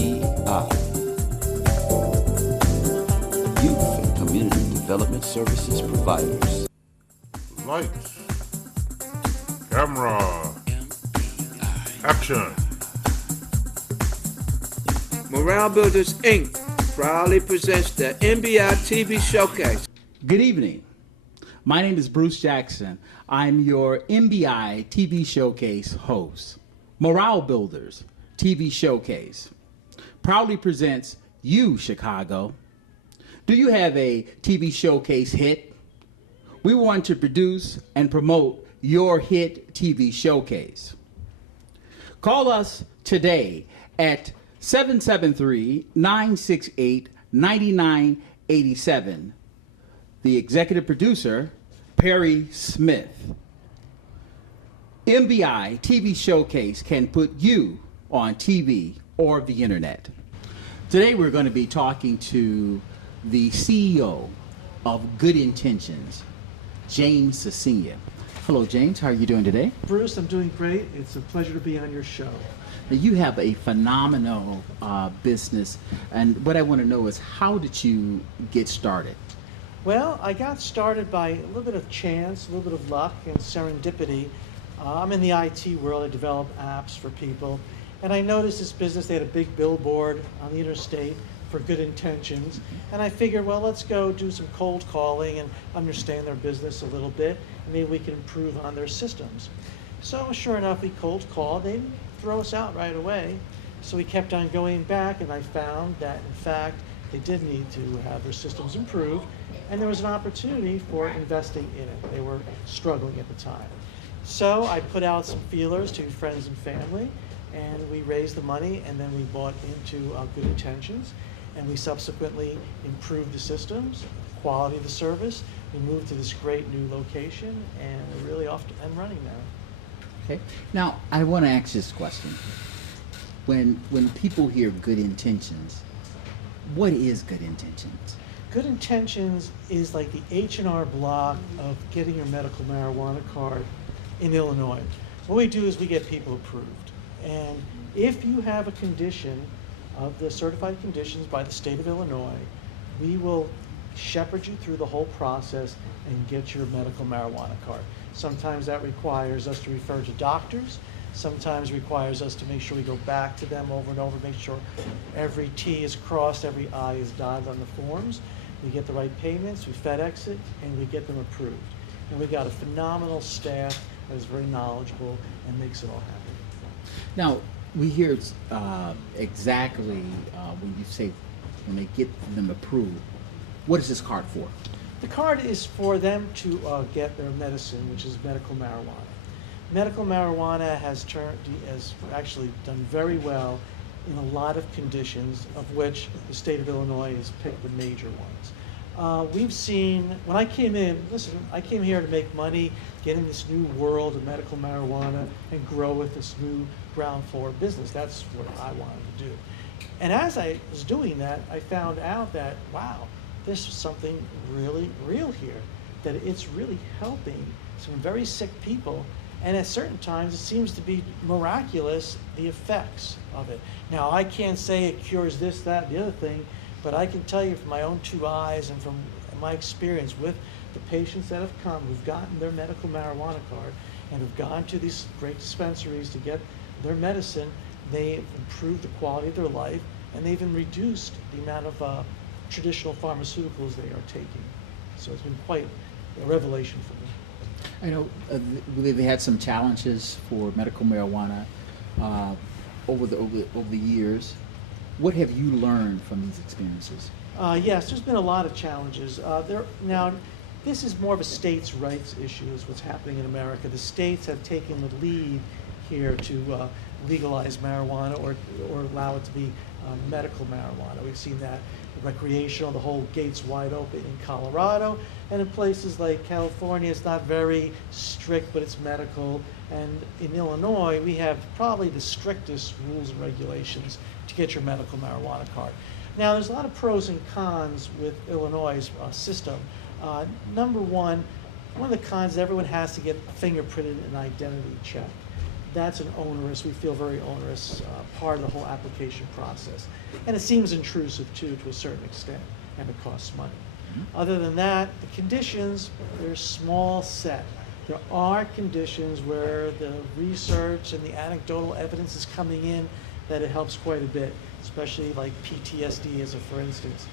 Youth and Community Development Services Providers. Lights, camera, action. Morale Builders Inc. proudly presents the MBI TV Showcase. Good evening. My name is Bruce Jackson. I'm your MBI TV Showcase host. Morale Builders TV Showcase proudly presents You, Chicago. Do you have a TV showcase hit? We want to produce and promote your hit TV showcase. Call us today at 773-968-9987. The executive producer, Perry Smith. MBI TV Showcase can put you on TV or the internet. Today we're going to be talking to the CEO of Good Intentions, James Cecilia. Hello, James. How are you doing today? Bruce, I'm doing great. It's a pleasure to be on your show. Now, you have a phenomenal business, and what I want to know is, how did you get started? Well, I got started by a little bit of chance, a little bit of luck, and serendipity. I'm in the IT world. I develop apps for people. And I noticed this business, they had a big billboard on the interstate for Good Intentions. And I figured, well, let's go do some cold calling and understand their business a little bit, and maybe we can improve on their systems. So sure enough, we cold called. They didn't throw us out right away. So we kept on going back, and I found that, in fact, they did need to have their systems improved, and there was an opportunity for investing in it. They were struggling at the time. So I put out some feelers to friends and family, and we raised the money, and then we bought into Good Intentions, and we subsequently improved the systems, quality of the service. We moved to this great new location, and we're really off and running now. Okay. Now, I want to ask this question. When people hear Good Intentions, what is Good Intentions? Good Intentions is like the H&R Block of getting your medical marijuana card in Illinois. What we do is we get people approved. And if you have a condition of the certified conditions by the state of Illinois, we will shepherd you through the whole process and get your medical marijuana card. Sometimes that requires us to refer to doctors. Sometimes requires us to make sure we go back to them over and over, make sure every T is crossed, every I is dotted on the forms. We get the right payments, we FedEx it, and we get them approved. And we've got a phenomenal staff that is very knowledgeable and makes it all happen. Now, we hear exactly when you say when they get them approved, what is this card for? The card is for them to get their medicine, which is medical marijuana. Medical marijuana has actually done very well in a lot of conditions, of which the state of Illinois has picked the major ones. We've seen, when I came in, I came here to make money, get in this new world of medical marijuana, and grow with this new ground floor business. That's what I wanted to do. And as I was doing that, I found out that, wow, there's something really real here, that it's really helping some very sick people. And at certain times, it seems to be miraculous, the effects of it. Now, I can't say it cures this, that, the other thing, but I can tell you from my own two eyes and from my experience with the patients that have come, who've gotten their medical marijuana card and have gone to these great dispensaries to get their medicine, they've improved the quality of their life, and they've even reduced the amount of traditional pharmaceuticals they are taking. So it's been quite a revelation for me. I know they've had some challenges for medical marijuana over the years. What have you learned from these experiences? Yes, there's been a lot of challenges. Now, this is more of a states' rights issue, is what's happening in America. The states have taken the lead here to legalize marijuana or allow it to be medical marijuana. We've seen that recreational, the whole gates wide open in Colorado, and in places like California, it's not very strict, but it's medical. And in Illinois, we have probably the strictest rules and regulations to get your medical marijuana card. Now, there's a lot of pros and cons with Illinois' system. Number one of the cons is everyone has to get fingerprinted and identity checked. that's an onerous, we feel very onerous part of the whole application process. And it seems intrusive too, to a certain extent, and it costs money. Other than that, the conditions, they're small set. There are conditions where the research and the anecdotal evidence is coming in that it helps quite a bit, especially like PTSD as a for instance.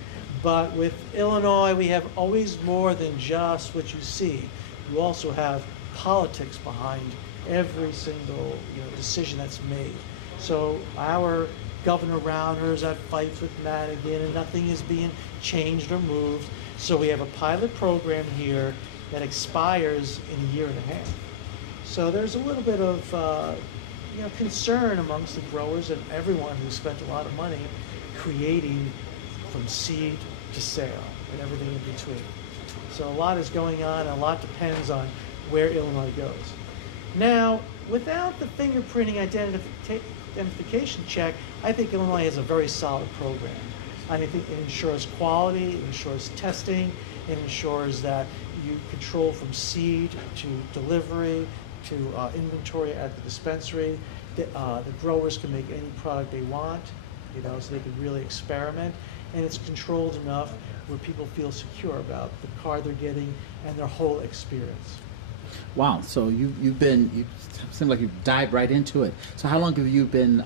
But with Illinois, we have always more than just what you see. You also have politics behind every single decision that's made. So our Governor Rounders at fights with Madigan, and nothing is being changed or moved. So we have a pilot program here that expires in a year and a half. So there's a little bit of concern amongst the growers and everyone who spent a lot of money creating from seed to sale and everything in between. So a lot is going on, and a lot depends on where Illinois goes. Now, without the fingerprinting identification check, I think Illinois has a very solid program. I think it ensures quality, it ensures testing, it ensures that you control from seed to delivery to inventory at the dispensary. The growers can make any product they want, so they can really experiment. And it's controlled enough where people feel secure about the card they're getting and their whole experience. Wow, so you seem like you've dived right into it. So how long have you been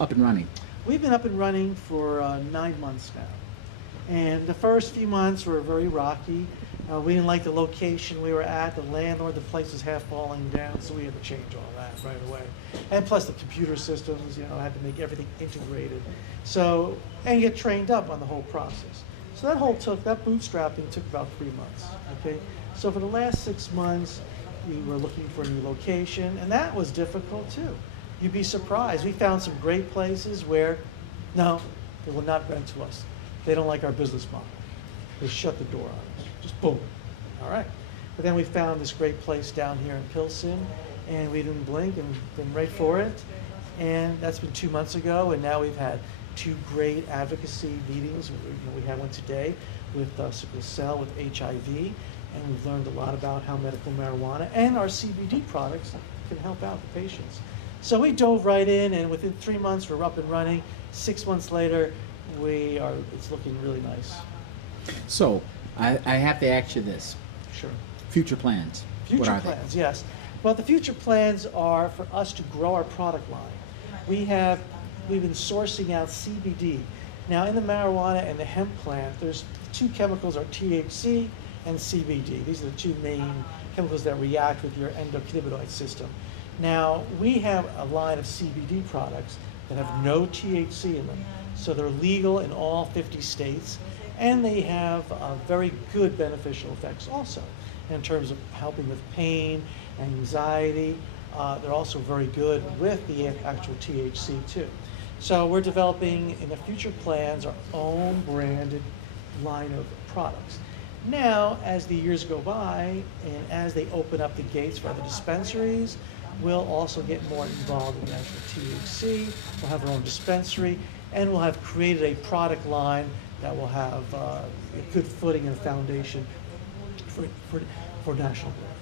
up and running? We've been up and running for 9 months now. And the first few months were very rocky. We didn't like the location we were at, the landlord, the place was half falling down, so we had to change all that right away. And plus the computer systems, had to make everything integrated. So, and get trained up on the whole process. So that bootstrapping took about 3 months, okay? So for the last 6 months, we were looking for a new location, and that was difficult too. You'd be surprised. We found some great places where, no, they will not rent to us. They don't like our business model. They shut the door on us. Just boom. All right. But then we found this great place down here in Pilsen, and we didn't blink and been right for it. And that's been 2 months ago, and now we've had 2 great advocacy meetings. We had one today with sickle cell, with HIV, and we've learned a lot about how medical marijuana and our CBD products can help out the patients. So we dove right in, and within 3 months we're up and running. 6 months later, it's looking really nice. So I have to ask you this. Sure. Future plans. What Future are plans, yes. Well, the future plans are for us to grow our product line. We've been sourcing out CBD. Now, in the marijuana and the hemp plant, there's 2 chemicals are THC and CBD. These are the 2 main chemicals that react with your endocannabinoid system. Now, we have a line of CBD products that have no THC in them. So they're legal in all 50 states, and they have very good beneficial effects also in terms of helping with pain, anxiety. They're also very good with the actual THC too. So we're developing in the future plans our own branded line of products. Now, as the years go by and as they open up the gates for other dispensaries, we'll also get more involved in the actual THC. We'll have our own dispensary, and we'll have created a product line that will have a good footing and foundation for national growth.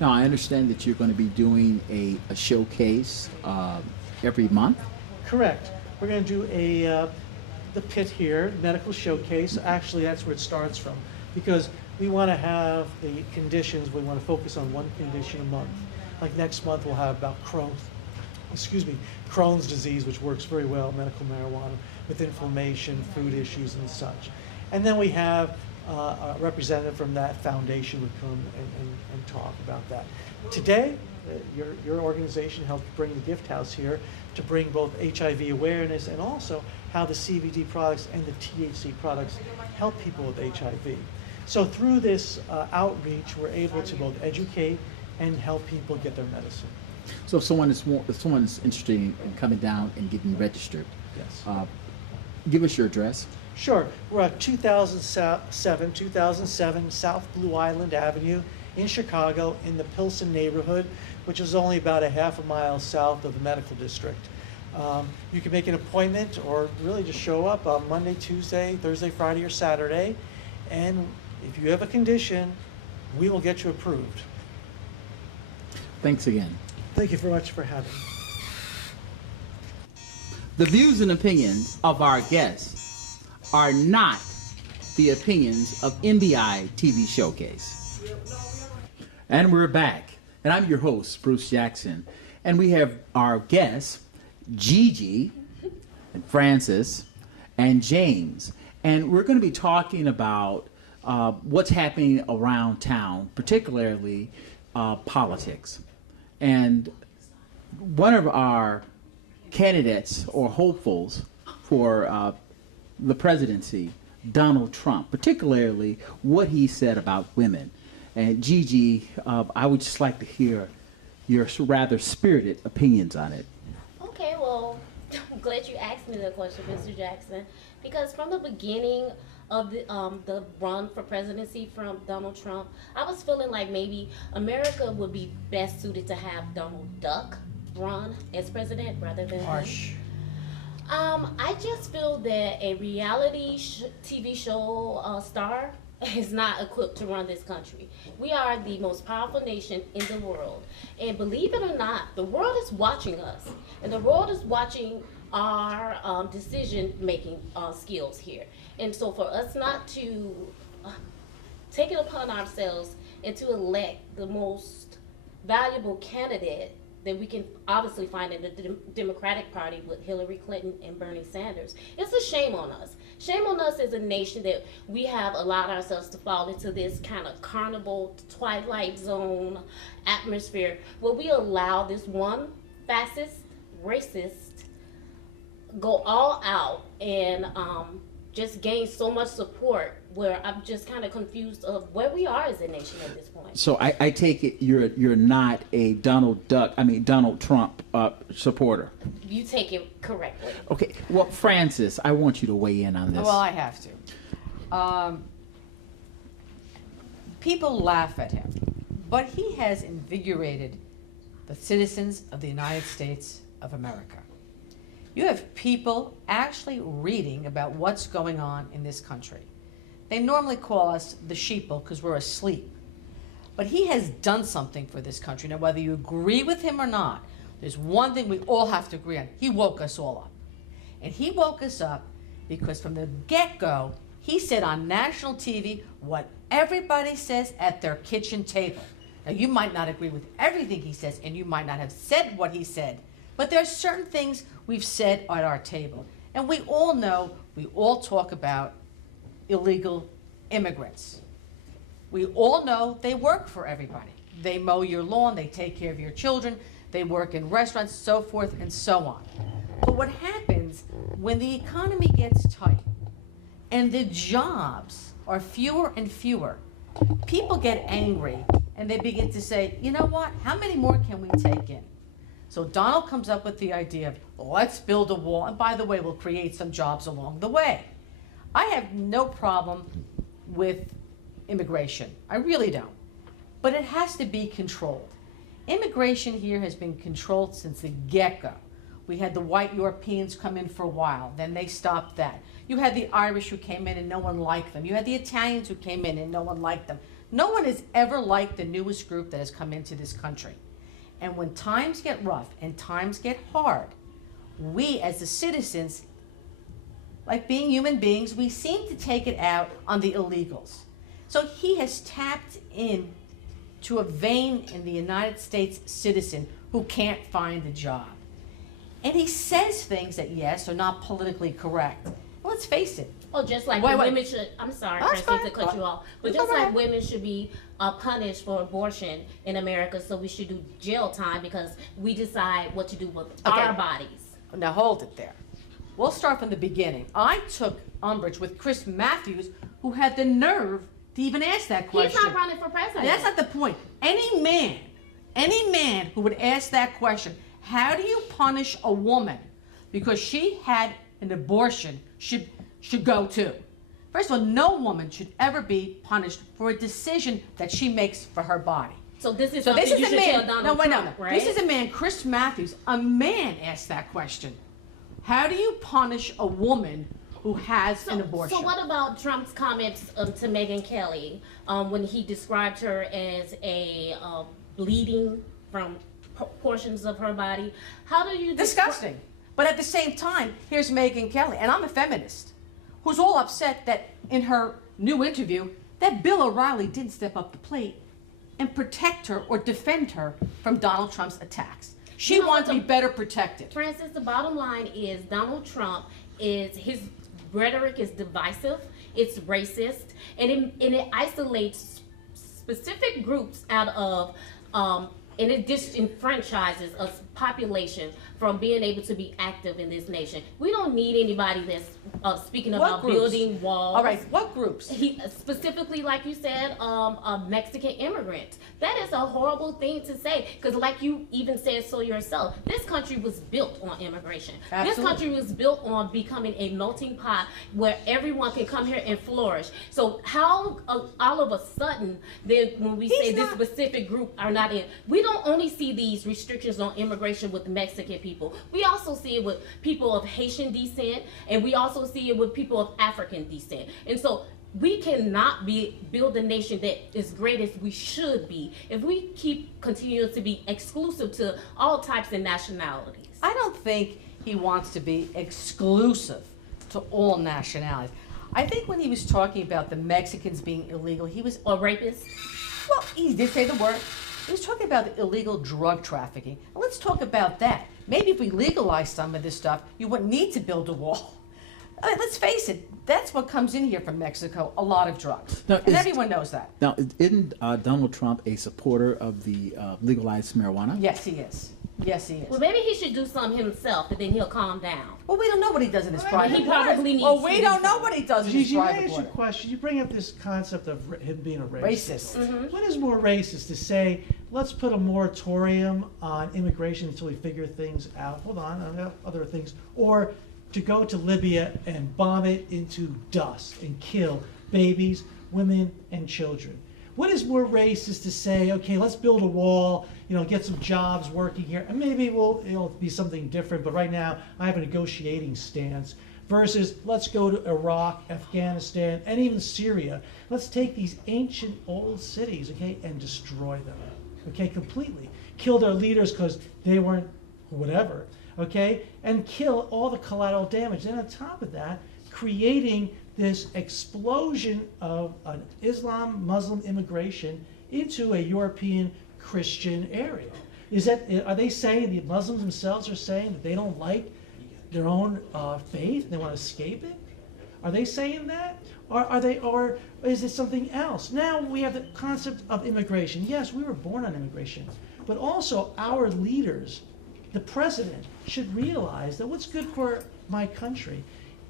Now, I understand that you're going to be doing a showcase every month. Correct. We're going to do the pit here, medical showcase. Actually, that's where it starts from, because we want to have the conditions. We want to focus on one condition a month. Like next month, we'll have about Crohn's disease, which works very well, medical marijuana, with inflammation, food issues, and such. And then we have a representative from that foundation would come and talk about that. Today, your organization helped bring the Gift House here to bring both HIV awareness and also how the CBD products and the THC products help people with HIV. So through this outreach, we're able to both educate and help people get their medicine. So if someone is interested in coming down and getting registered, Yes. Give us your address. Sure. We're at 2007 South Blue Island Avenue in Chicago in the Pilsen neighborhood, which is only about a half a mile south of the medical district. You can make an appointment or really just show up on Monday, Tuesday, Thursday, Friday, or Saturday. And if you have a condition, we will get you approved. Thanks again. Thank you very much for having me. The views and opinions of our guests are not the opinions of MBI TV Showcase. And we're back. And I'm your host, Bruce Jackson. And we have our guests, Gigi, and Francis, and James. And we're going to be talking about what's happening around town, particularly politics. And one of our candidates or hopefuls for the presidency, Donald Trump, particularly what he said about women. And Gigi, I would just like to hear your rather spirited opinions on it. Okay, well, I'm glad you asked me that question, Mr. Jackson, because from the beginning of the run for presidency from Donald Trump, I was feeling like maybe America would be best suited to have Donald Duck run as president rather than him. I just feel that a reality TV show star is not equipped to run this country. We are the most powerful nation in the world. And believe it or not, the world is watching us. And the world is watching our decision-making skills here. And so for us not to take it upon ourselves and to elect the most valuable candidate that we can obviously find in the Democratic Party with Hillary Clinton and Bernie Sanders, it's a shame on us. Shame on us as a nation that we have allowed ourselves to fall into this kind of carnival, Twilight Zone atmosphere where we allow this one fascist, racist, go all out and just gain so much support where I'm just kind of confused of where we are as a nation at this point. So I take it you're not a Donald Trump supporter. You take it correctly. Okay. Well, Francis, I want you to weigh in on this. Well, I have to. People laugh at him, but he has invigorated the citizens of the United States of America. You have people actually reading about what's going on in this country. They normally call us the sheeple because we're asleep. But he has done something for this country. Now, whether you agree with him or not, there's one thing we all have to agree on. He woke us all up. And he woke us up because from the get-go, he said on national TV what everybody says at their kitchen table. Now, you might not agree with everything he says, and you might not have said what he said, but there are certain things we've said at our table. And we all know, we all talk about illegal immigrants. We all know they work for everybody. They mow your lawn, they take care of your children, they work in restaurants, so forth and so on. But what happens when the economy gets tight and the jobs are fewer and fewer, people get angry and they begin to say, you know what, how many more can we take in? So Donald comes up with the idea of, let's build a wall, and by the way, we'll create some jobs along the way. I have no problem with immigration. I really don't. But it has to be controlled. Immigration here has been controlled since the get-go. We had the white Europeans come in for a while, then they stopped that. You had the Irish who came in and no one liked them. You had the Italians who came in and no one liked them. No one has ever liked the newest group that has come into this country. And when times get rough and times get hard, we as the citizens, like being human beings, we seem to take it out on the illegals. So he has tapped in to a vein in the United States citizen who can't find a job. And he says things that, yes, are not politically correct. Well, let's face it. Oh, just like women should, I'm sorry, Francis, to cut you off, but just like women should be punished for abortion in America, so we should do jail time because we decide what to do with our bodies. Now hold it there. We'll start from the beginning. I took umbrage with Chris Matthews, who had the nerve to even ask that question. He's not running for president. That's not the point. Any man who would ask that question, how do you punish a woman because she had an abortion, should go too. First of all, no woman should ever be punished for a decision that she makes for her body. So this is something you should tell Donald Trump, right? This is a man, Chris Matthews, a man asked that question. How do you punish a woman who has an abortion? So what about Trump's comments to Megyn Kelly when he described her as a bleeding from portions of her body. How do you Disgusting. But at the same time, here's Megyn Kelly, and I'm a feminist, who's all upset that in her new interview, that Bill O'Reilly didn't step up the plate and protect her or defend her from Donald Trump's attacks. She You know wanted what to be better protected. Francis, the bottom line is Donald Trump is his rhetoric is divisive, it's racist, and it isolates specific groups out of and it disenfranchises a population from being able to be active in this nation. We don't need anybody that's speaking What about groups? building walls. All right, what groups? He specifically, like you said, a Mexican immigrant. That is a horrible thing to say, because like you even said so yourself, this country was built on immigration. Absolutely. This country was built on becoming a melting pot where everyone can come here and flourish. So how all of a sudden, then when we say this specific group are not in, we don't only see these restrictions on immigration with Mexican people. We also see it with people of Haitian descent, and we also see it with people of African descent. And so we cannot build a nation that is great as we should be if we keep continuing to be exclusive to all types of nationalities. I don't think he wants to be exclusive to all nationalities. I think when he was talking about the Mexicans being illegal, he was, Or rapists. well, he did say the word. He was talking about the illegal drug trafficking. Let's talk about that. Maybe if we legalize some of this stuff, you wouldn't need to build a wall. Let's face it, that's what comes in here from Mexico, a lot of drugs. Now, And is- everyone knows that. Now, isn't Donald Trump a supporter of the legalized marijuana? Yes, he is. Yes, he is. Well, maybe he should do something himself, and then he'll calm down. Well, we don't know what he does in his private he quarters. probably needs Well, to we do don't know what he does in his Gigi, may I private ask you a quarters. question? You bring up this concept of him being a racist. Racist. What is more racist, to say, let's put a moratorium on immigration until we figure things out? Hold on, I have other things. Or to go to Libya and bomb it into dust and kill babies, women, and children? What is more racist, to say, okay, let's build a wall, get some jobs working here, and maybe it'll be something different, but right now I have a negotiating stance, versus let's go to Iraq, Afghanistan, and even Syria. Let's take these ancient old cities, okay, and destroy them, okay, completely. Kill their leaders because they weren't whatever, okay, and kill all the collateral damage. And on top of that, creating this explosion of an Muslim immigration into a European Christian area. Are they saying, the Muslims themselves are saying that they don't like their own faith, they want to escape it? Are they saying that? Or is it something else? Now we have the concept of immigration. Yes, we were born on immigration, but also our leaders, the president, should realize that what's good for my country,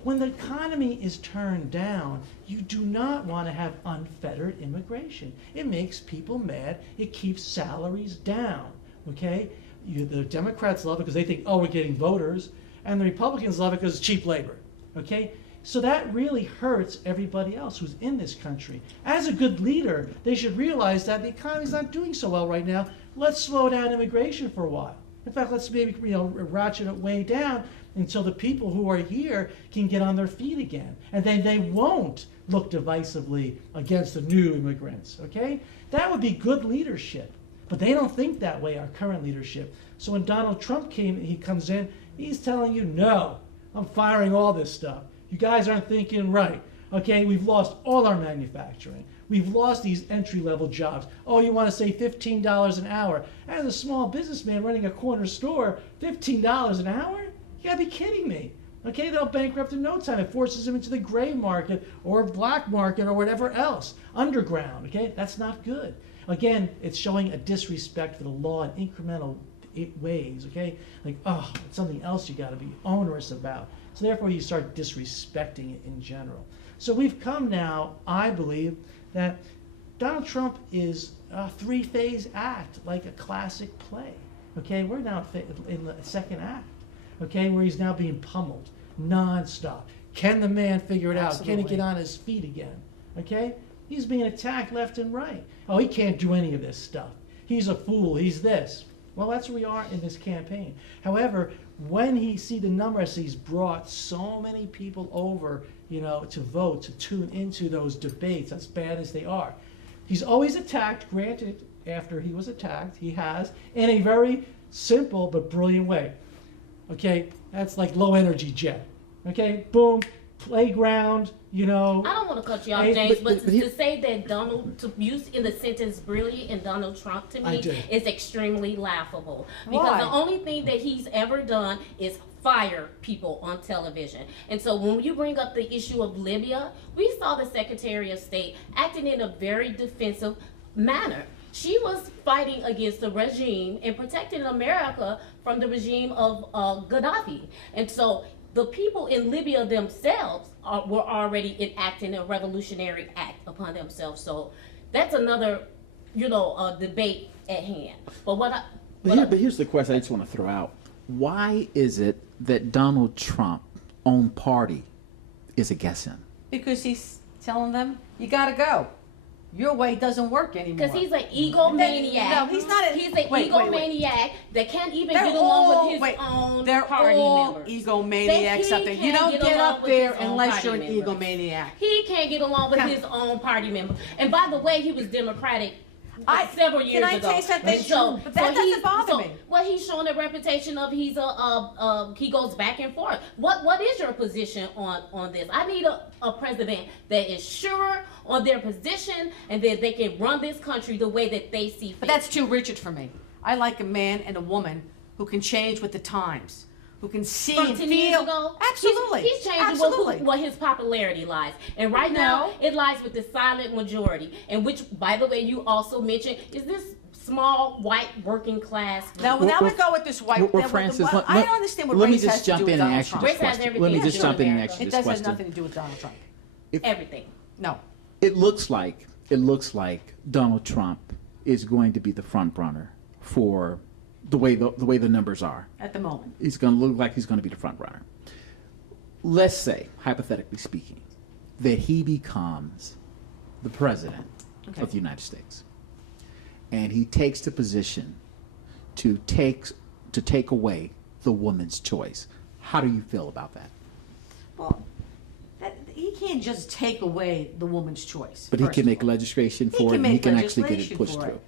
when the economy is turned down, you do not want to have unfettered immigration. It makes people mad. It keeps salaries down, okay? The Democrats love it because they think, oh, we're getting voters, and the Republicans love it because it's cheap labor, okay? So that really hurts everybody else who's in this country. As a good leader, they should realize that the economy's not doing so well right now. Let's slow down immigration for a while. In fact, let's maybe ratchet it way down until the people who are here can get on their feet again. And then they won't look divisively against the new immigrants, okay? That would be good leadership. But they don't think that way, our current leadership. So when Donald Trump comes in, he's telling you, no, I'm firing all this stuff. You guys aren't thinking right, okay? We've lost all our manufacturing. We've lost these entry-level jobs. Oh, you want to say $15 an hour? As a small businessman running a corner store, $15 an hour? You gotta be kidding me. Okay, they'll bankrupt in no time. It forces them into the gray market or black market or whatever else. Underground, okay? That's not good. Again, it's showing a disrespect for the law in incremental ways, okay? Like, oh, it's something else you gotta be onerous about. So therefore you start disrespecting it in general. So we've come now, I believe, that Donald Trump is a three-phase act, like a classic play. Okay, we're now in the second act. Okay, where he's now being pummeled nonstop. Can the man figure it out? Can he Absolutely. get on his feet again? Okay, he's being attacked left and right. Oh, he can't do any of this stuff. He's a fool. He's this. Well, that's where we are in this campaign. However, when he see the numbers, he's brought so many people over, to vote, to tune into those debates, as bad as they are. He's always attacked, granted, after he was attacked. He has, in a very simple but brilliant way. Okay, that's like low energy jet. Okay, boom, playground, you know. I don't want to cut you off, Hey, James, but but here- to say that to use in the sentence brilliant and Donald Trump to I me do. is extremely laughable. Because Why? the only thing that he's ever done is fire people on television. And so when you bring up the issue of Libya, we saw the Secretary of State acting in a very defensive manner. She was fighting against the regime and protecting America from the regime of Gaddafi. And so the people in Libya themselves were already enacting a revolutionary act upon themselves. So that's another, debate at hand. But But here's the question I just want to throw out. Why is it that Donald Trump's own party is against him? Because he's telling them, you gotta go. Your way doesn't work anymore. because he's an egomaniac. No, he's not a- He's an wait, wait, wait. egomaniac that can't even They're get along all- with his wait, own they're party all members. egomaniacs He up there. You can't don't get get along up with there his own unless party you're an members. egomaniac. He can't get along with Come- his own party member. And by the way, he was Democratic several can years I ago. tell you something? And so, But that so he's- doesn't bother so- me. Well, he's showing a reputation of he goes back and forth. What is your position on this? I need a president that is sure on their position and that they can run this country the way that they see fit. But that's too rigid for me. I like a man and a woman who can change with the times, who can see From and 10 feel. years ago, Absolutely. he's changing Absolutely. what his popularity lies. And right now, No. it lies with the silent majority. And which, by the way, you also mentioned, is this small, white, working class group. Now, Well, we go with this white. Well, then Francis, what- let- I let- don't understand what let me race just has to jump do with in and Donald ask you Trump. this Race has question. everything Let me to just do jump with in and America. ask you It this does have question. nothing to do with Donald Trump. Everything. No. It looks like Donald Trump is going to be the front runner for the way the numbers are. At the moment. He's going to look like he's going to be the front runner. Let's say, hypothetically speaking, that he becomes the president Okay. of the United States, and he takes the position to take away the woman's choice. How do you feel about that? Well, he can't just take away the woman's choice. But he first can of make all. legislation He for it, can and he make can actually get it legislation pushed for through. it.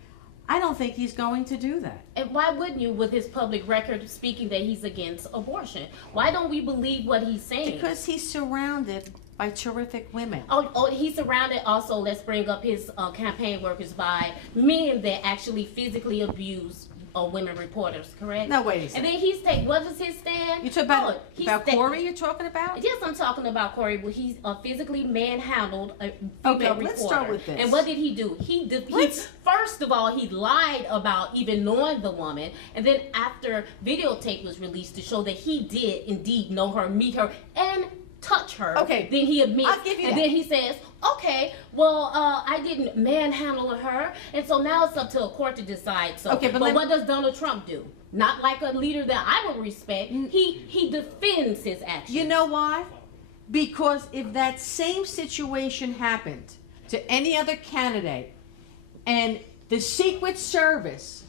I don't think he's going to do that. And why wouldn't you, with his public record speaking that he's against abortion? Why don't we believe what he's saying? Because he's surrounded by terrific women. Oh, he's surrounded also, let's bring up his campaign workers by men that actually physically abuse women reporters, correct? No, wait a second. And then he's what is his stand? You talk about, Oh, he's about Corey you're talking about? Yes, I'm talking about Corey. Well, he's physically manhandled a female Okay, reporter. let's start with this. And what did he do? He first of all, he lied about even knowing the woman, and then after videotape was released to show that he did indeed know her, meet her, and touch her. Okay, Then he admits, I'll give you and that. then he says, "Okay, well, I didn't manhandle her, and so now it's up to a court to decide." So, Okay, but let me- what does Donald Trump do? Not like a leader that I would respect. He defends his actions. You know why? Because if that same situation happened to any other candidate and the Secret Service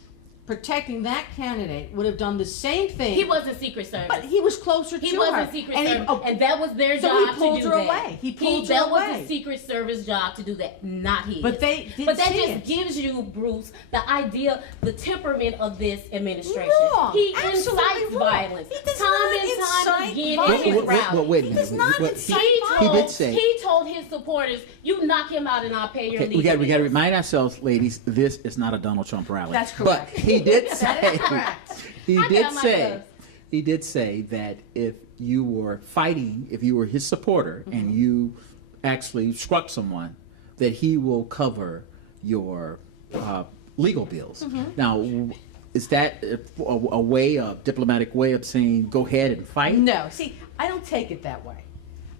protecting that candidate would have done the same thing. He wasn't Secret Service. But he was closer He to was her. a Secret And he- Service, oh, and that was their so job he pulled to do her that. away. He pulled her that was away. the Secret Service job to do that, not his. But they didn't But that see just it. gives you, Bruce, the idea, the temperament of this administration. Wrong. He Absolutely incites wrong. violence. He does time not and time incite again in violence. his rallies. wait a He minute. does not What- incite He violence. did say- he told his supporters, "You knock him out, and I'll pay your Okay, legal we got to bills." remind ourselves, ladies, this is not a Donald Trump rally. That's correct. But he did That say, is correct. he I did got my say, gloves. he did say that if you were fighting, if you were his supporter, and Mm-hmm. you actually struck someone, that he will cover your legal bills. Mm-hmm. Now, is that a way, a diplomatic way of saying go ahead and fight? No, see, I don't take it that way.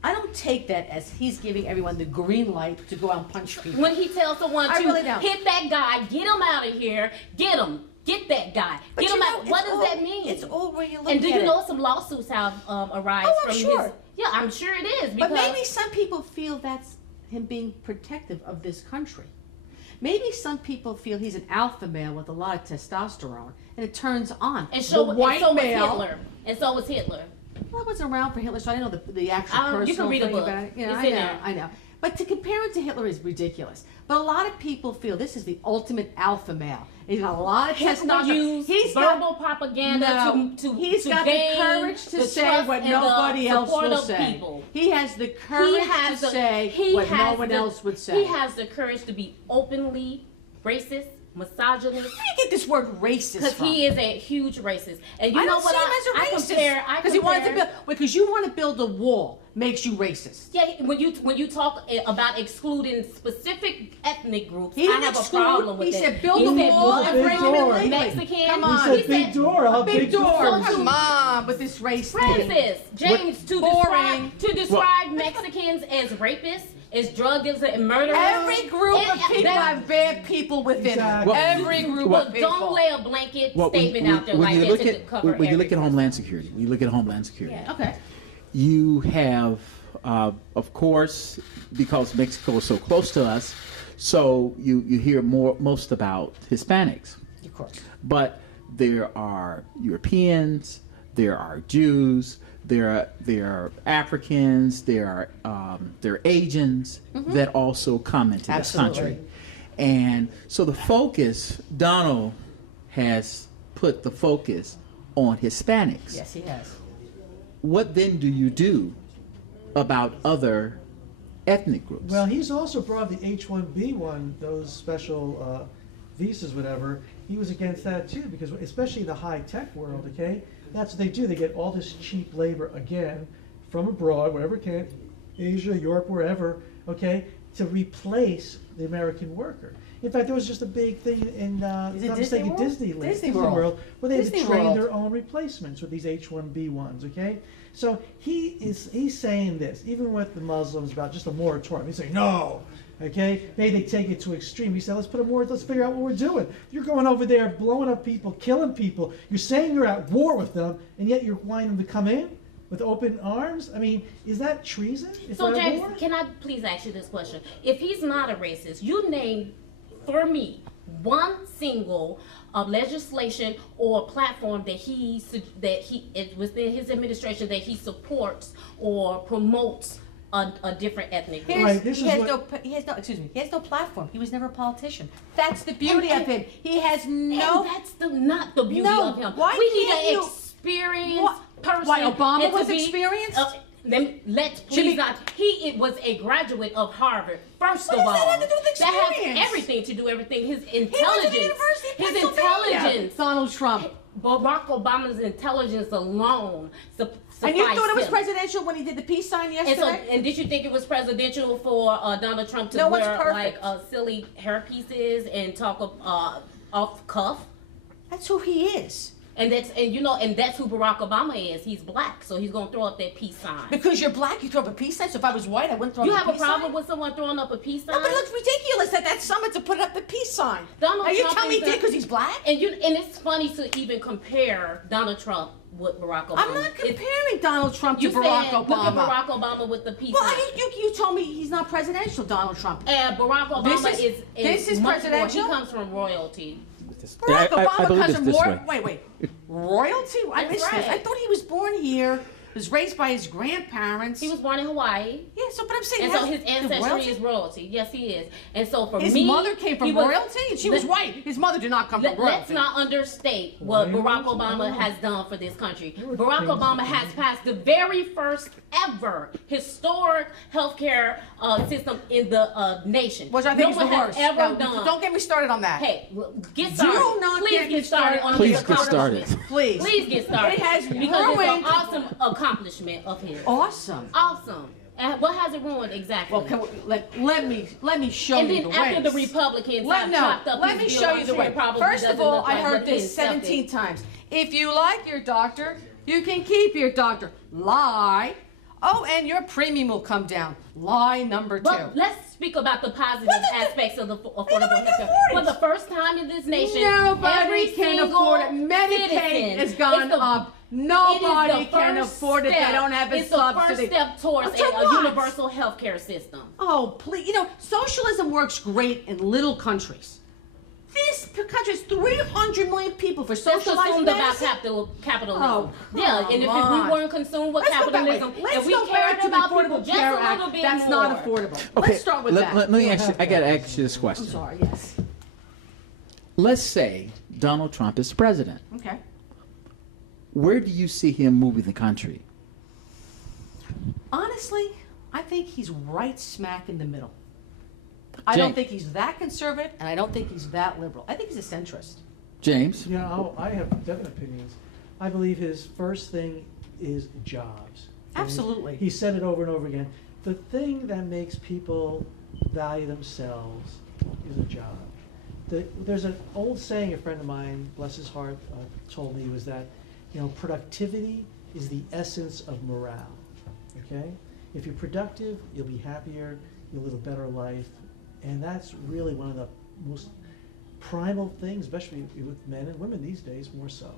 I don't take that as he's giving everyone the green light to go out and punch people. When he tells someone I to really don't. hit that guy, get him out of here, get him, get that guy, But get you him know, out. it's What does all- that mean? It's all where you look And do at you it. know some lawsuits have arise Oh, I'm from sure. his? Yeah, I'm sure it is. But Because maybe some people feel that's him being protective of this country. Maybe some people feel he's an alpha male with a lot of testosterone, and it turns on. and so, the white and so was male. Hitler, and so was Hitler. Well, I wasn't around for Hitler, so I didn't know the actual personal you can read a thing book. about it. You know, It's I in know, there. I know. But to compare him to Hitler is ridiculous. But a lot of people feel this is the ultimate alpha male. He's got a lot of Hitler testosterone. used verbal propaganda to he's got gain the courage to the say trust what and nobody the else support will of say. people. He has the courage to say what no one else would say. He has the courage to be openly racist, misogynist. Where do you get this word racist Because from? he is a huge racist. And you I know don't what? see him as a racist. I Because he wanted to compare- build. Because you want to build a wall makes you racist. Yeah, when you talk about excluding specific ethnic groups, He I didn't have exclude. a problem with He that. said build He a said wall Muslim, and bring them in door. legally. Mexican. Come He on. said big door. How Big door. doors? Come on with this race thing. Racist. James, to Boring. describe Mexicans as rapists, as drug dealers and murderers. Every group of people that- have bad people within them. Exactly. Every group But of people. don't lay a blanket Well, statement out there like you that look to at cover when you look at everything. Homeland Security, when you look at Homeland Security, Yeah. Okay. you have, of course, because Mexico is so close to us, so you hear most about Hispanics. Of course. But there are Europeans, there are Jews, there are Africans, there are Asians that also come into this Absolutely. country. And so the focus, Donald has put the focus on Hispanics. Yes, he has. What then do you do about other ethnic groups? Well, he's also brought the H-1B1, those special visas, whatever. He was against that too, because especially in the high-tech world, okay? That's what they do. They get all this cheap labor, again, from abroad, wherever it can, Asia, Europe, wherever, okay, to replace the American worker. In fact, there was just a big thing in, Is it not Disney mistaken, World? Disneyland, Disney World. where they had Disney to train World. their own replacements with these H-1B1s, okay? So he's saying this, even with the Muslims about just a moratorium. He's saying, no, okay? Maybe they take it to extreme. He said, let's figure out what we're doing. You're going over there blowing up people, killing people. You're saying you're at war with them, and yet you're wanting them to come in with open arms? I mean, is that treason? If So we're at James, war? can I please ask you this question? If he's not a racist, you name for me one single legislation or platform that it within his administration that he supports or promotes a different ethnic group. Right, this he is has what- he has no platform. He was never a politician. That's the beauty of him. He has no. And that's not the beauty No, of him. why We can't need you- an experienced What- person. why, Obama and to was be- experienced? Let's Should please be- not. It was a graduate of Harvard. First What of does all, that have to do with that experience? has everything to do everything. His He went to intelligence, the University of his Pennsylvania. intelligence. Donald Trump. Barack Obama's intelligence alone sufficed And you thought it was him. presidential when he did the peace sign And, so, yesterday? and did you think it was presidential for Donald Trump to No one's wear perfect. like silly hair pieces and talk off cuff? That's who he is. And that's that's who Barack Obama is. He's black, so he's gonna throw up that peace sign. Because you're black, you throw up a peace sign. So if I was white, I wouldn't throw You up have a a peace problem sign. with someone throwing up a peace sign? No, but it looks ridiculous at that summit to put up the peace sign. Donald Are you Trump telling me he is did a- because he's black? And it's funny to even compare Donald Trump with Barack Obama. I'm not comparing Donald Trump to You Barack said, look at Obama. Barack Obama with the peace Well, sign. you told me he's not presidential, Donald Trump. And Barack Obama This is much more. presidential? He comes from royalty. Barack Obama I believe comes it's from this royal. way. Wait. Royalty? I That's missed this. right. I thought he was born here, was raised by his grandparents. He was born in Hawaii. Yeah, so but I'm saying And he so has his the ancestry royalty? is royalty. Yes, he is. And so for His me, mother came from he was- royalty, and she was Let- white. His mother did not come from royalty. Let's not understate what Royalty? Barack Obama has done for this country. were Barack things Obama that- has passed the very first ever historic healthcare system in the nation. Which I think no is the one worst. has ever No, done. Don't get me started on that. Hey, get started. Do not Please get me started on Please his get started. accomplishment. Please. Please get started. It has because it's an ruined- awesome accomplishment of his. Awesome. Awesome. And what has it ruined exactly? Well, let me show and you then the after ways. the Republicans have chopped up Let his me bill, show I'm you the sure way. it probably First of doesn't all, look I like heard what this he accepted. 17 times. If you like your doctor, you can keep your doctor. Lie. Oh, and your premium will come down. Lie number 2. But let's speak about the positive Well, the- aspects of the affordable nobody health care. can For afford the it. first time in this nation, Nobody every can single afford it. Medicaid citizen has gone is the- up. it is Nobody the can first afford it. They step. don't have a it's subsidy. It's the first step towards To a what? universal health care system. Oh, please. You know, socialism works great in little countries. This country has 300 million people for That's socializing consumed about medicine. capitalism. Oh, yeah, and if come we on. weren't consumed with Let's go back, capitalism, let's if we go cared back to the about people Affordable just Care a little Act. bit That's more. not affordable. Okay, Let's start with that. let me ask you, I got to ask you this question. I'm sorry, yes. Let's say Donald Trump is president. Okay. Where do you see him moving the country? Honestly, I think he's right smack in the middle. I Jane. don't think he's that conservative, and I don't think he's that liberal. I think he's a centrist. James? Yeah, I have definite opinions. I believe his first thing is jobs. Absolutely. He said it over and over again. The thing that makes people value themselves is a job. There's an old saying a friend of mine, bless his heart, told me was that, productivity is the essence of morale. Okay? If you're productive, you'll be happier, you'll live a better life, and that's really one of the most primal things, especially with men and women these days, more so.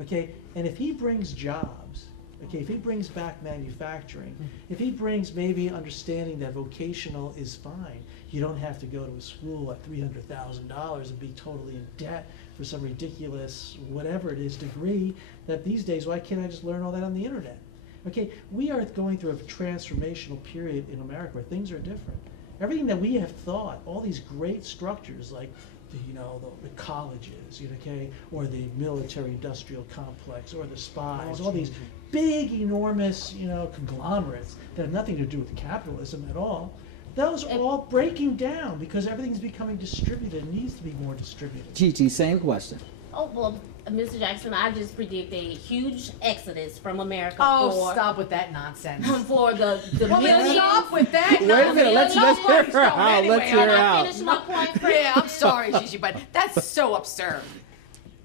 Okay? And if he brings jobs, okay, if he brings back manufacturing, if he brings maybe understanding that vocational is fine, you don't have to go to a school at $300,000 and be totally in debt for some ridiculous, whatever it is, degree, that these days, why can't I just learn all that on the internet? Okay, we are going through a transformational period in America where things are different. Everything that we have thought, all these great structures like the colleges, okay, or the military-industrial complex, or the spies, all these big, enormous, conglomerates that have nothing to do with capitalism at all. Those are all breaking down because everything's becoming distributed. It needs to be more distributed. Gigi, same question. Oh, well, Mr. Jackson, I just predict a huge exodus from America Oh, stop with that nonsense. for the Well, then millions. stop with that Wait a minute, let's nonsense. hear her No, out. anyway, Let's hear her Can I out. finish my point? Yeah, I'm sorry, Gigi, but that's so absurd.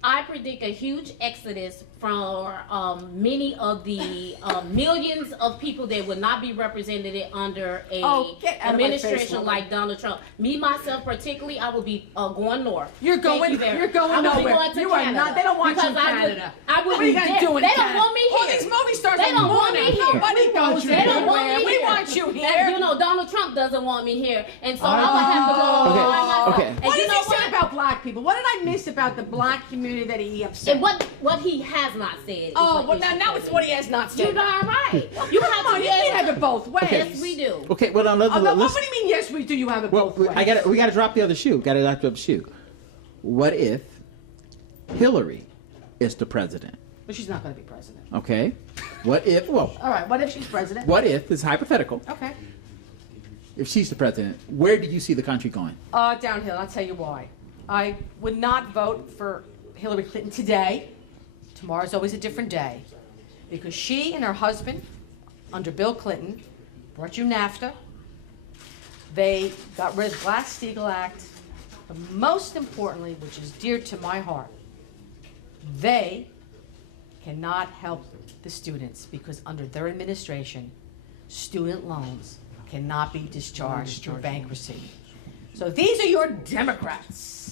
I predict a huge exodus from many of the millions of people that would not be represented under a Oh, get out of my face, administration woman. like Donald Trump. Me, myself, particularly, I will be going north. You're Thank going. you very You're much. going I will be nowhere. going to You are Canada not. They don't want you in because Canada. I would What are you be gonna dead. do in They Canada? don't want me All here. these movie stars They are don't want wanting. me here. Nobody goes They don't want anywhere. me We here. want you And, here. Donald Trump doesn't want me here, and so I I'm gonna have to go Okay, by myself. okay. And What you does know he say what? about black people? What did I miss about the black community that he upset? And what he has not said. is Oh, what well, you now, should now say. it's what he has not You're said. darn right. You come on, you can't have it both ways. Yes, we do. Okay, well, now, Oh, no, let's, what do you mean? Yes, we do. You have it well, both ways. we got to drop the other shoe. Got to drop the other shoe. What if Hillary is the president? But she's not going to be president. Okay. What if? Well, All right. What if she's president? what if? It's hypothetical. Okay. If she's the president, where do you see the country going? Downhill. I'll tell you why. I would not vote for Hillary Clinton today. Tomorrow's always a different day. Because she and her husband, under Bill Clinton, brought you NAFTA. They got rid of the Glass-Steagall Act. But most importantly, which is dear to my heart, they cannot help the students because under their administration, student loans cannot be discharged through bankruptcy. So these are your Democrats.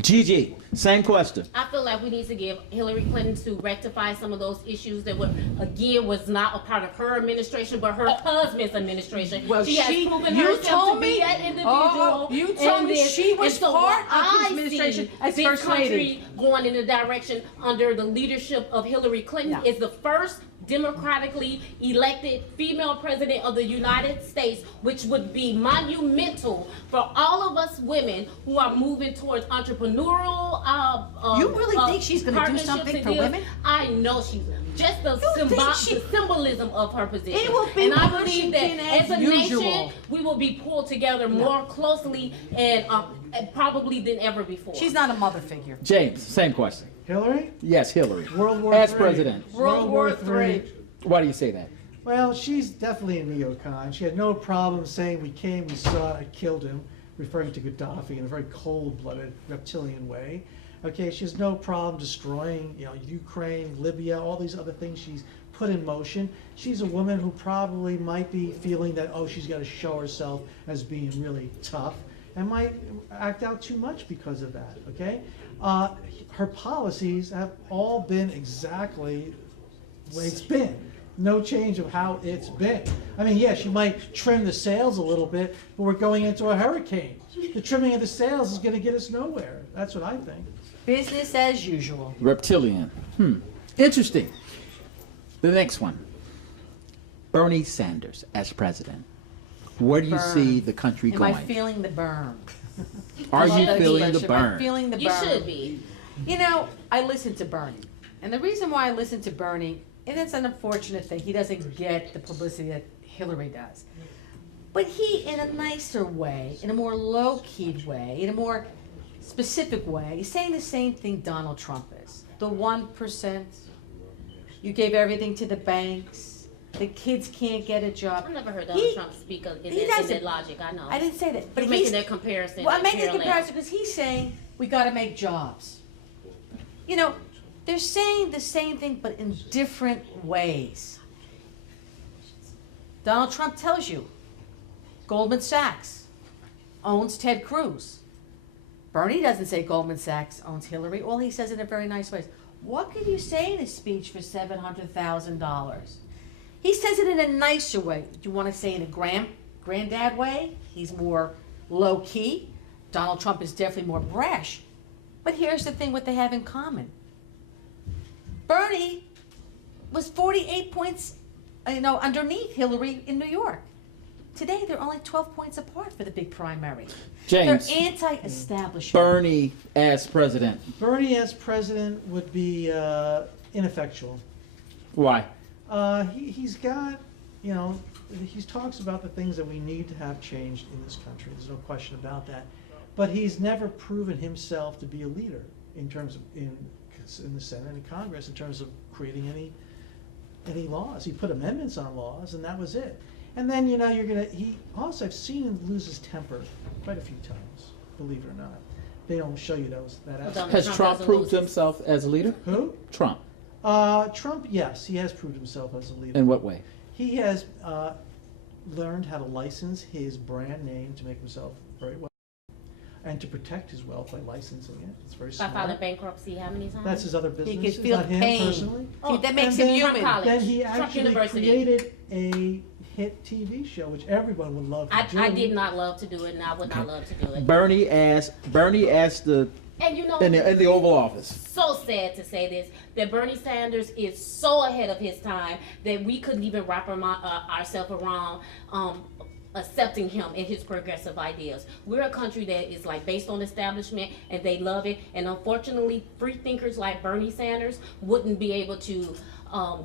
Gigi, same question. I feel like we need to give Hillary Clinton to rectify some of those issues that were, again, was not a part of her administration, but her husband's administration. Well, she has proven you herself told to me, be that individual. you told in me this. she was And so part what of his I administration see as this First country Lady. going in the direction under the leadership of Hillary Clinton Yeah. is the first democratically elected female president of the United States, which would be monumental for all of us women who are moving towards entrepreneurial You really think she's gonna do partnerships something and for deals. women? I know she's just the, You think she- the symbolism of her position. It will be and I believe that Washington as a as usual. nation, we will be pulled together more closely and probably than ever before. She's not a mother figure. James, same question. Hillary? Yes, Hillary. World War As III. president. World War III. Why do you say that? Well, she's definitely a neocon. She had no problem saying we came, we saw, I killed him, referring to Gaddafi in a very cold-blooded, reptilian way. Okay, she has no problem destroying, Ukraine, Libya, all these other things she's put in motion. She's a woman who probably might be feeling that, she's got to show herself as being really tough, and might act out too much because of that, okay? Her policies have all been exactly the way it's been. no change of how it's been. I mean, yes, you might trim the sails a little bit, but we're going into a hurricane. The trimming of the sails is gonna get us nowhere. That's what I think. Business as usual. Reptilian. Interesting. The next one. Bernie Sanders as president. Where do you Burn. see the country Am going? I feeling the burn? Are I love you that feeling the expression. Am I burn? feeling the You burn? should be. You know, I listen to Bernie. And the reason why I listen to Bernie, and it's an unfortunate thing, he doesn't get the publicity that Hillary does. But he, in a nicer way, in a more low-keyed way, in a more specific way, he's saying the same thing Donald Trump is. The 1%, you gave everything to the banks, the kids can't get a job. I've never heard Donald Trump speak in that logic. I know. I didn't say that. But You're making that comparison. Well, I'm making the parallel. comparison because he's saying we got to make jobs. You know, they're saying the same thing but in different ways. Donald Trump tells you Goldman Sachs owns Ted Cruz. Bernie doesn't say Goldman Sachs owns Hillary. All he says in a very nice way is, what could you say in a speech for $700,000? He says it in a nicer way. Do you want to say in a granddad way? He's more low key. Donald Trump is definitely more brash. But here's the thing what they have in common. Bernie was 48 points, underneath Hillary in New York. Today, they're only 12 points apart for the big primary. James. They're anti-establishment. Bernie as president. Bernie as president would be ineffectual. Why? He's got, he talks about the things that we need to have changed in this country. There's no question about that. But he's never proven himself to be a leader in terms of in the Senate and Congress in terms of creating any laws. He put amendments on laws, and that was it. And then I've seen him lose his temper quite a few times. Believe it or not, they don't show you that aspect. Has Trump proved himself as a leader? Who? Trump. Trump, yes, he has proved himself as a leader. In what way? He has learned how to license his brand name to make himself very well, and to protect his wealth by licensing it. It's very By smart. filing bankruptcy how many times? That's his other business. He could It's feel not the him pain. personally. Oh, that makes And him then- human. College. Then he Trump actually University. created a hit TV show, which everyone would love to do. I did not love to do it, and I would not love to do it. Bernie as the And in the Oval Office. so sad to say this, that Bernie Sanders is so ahead of his time that we couldn't even wrap ourselves around accepting him and his progressive ideas. We're a country that is based on establishment, and they love it. And unfortunately, free thinkers like Bernie Sanders wouldn't be able to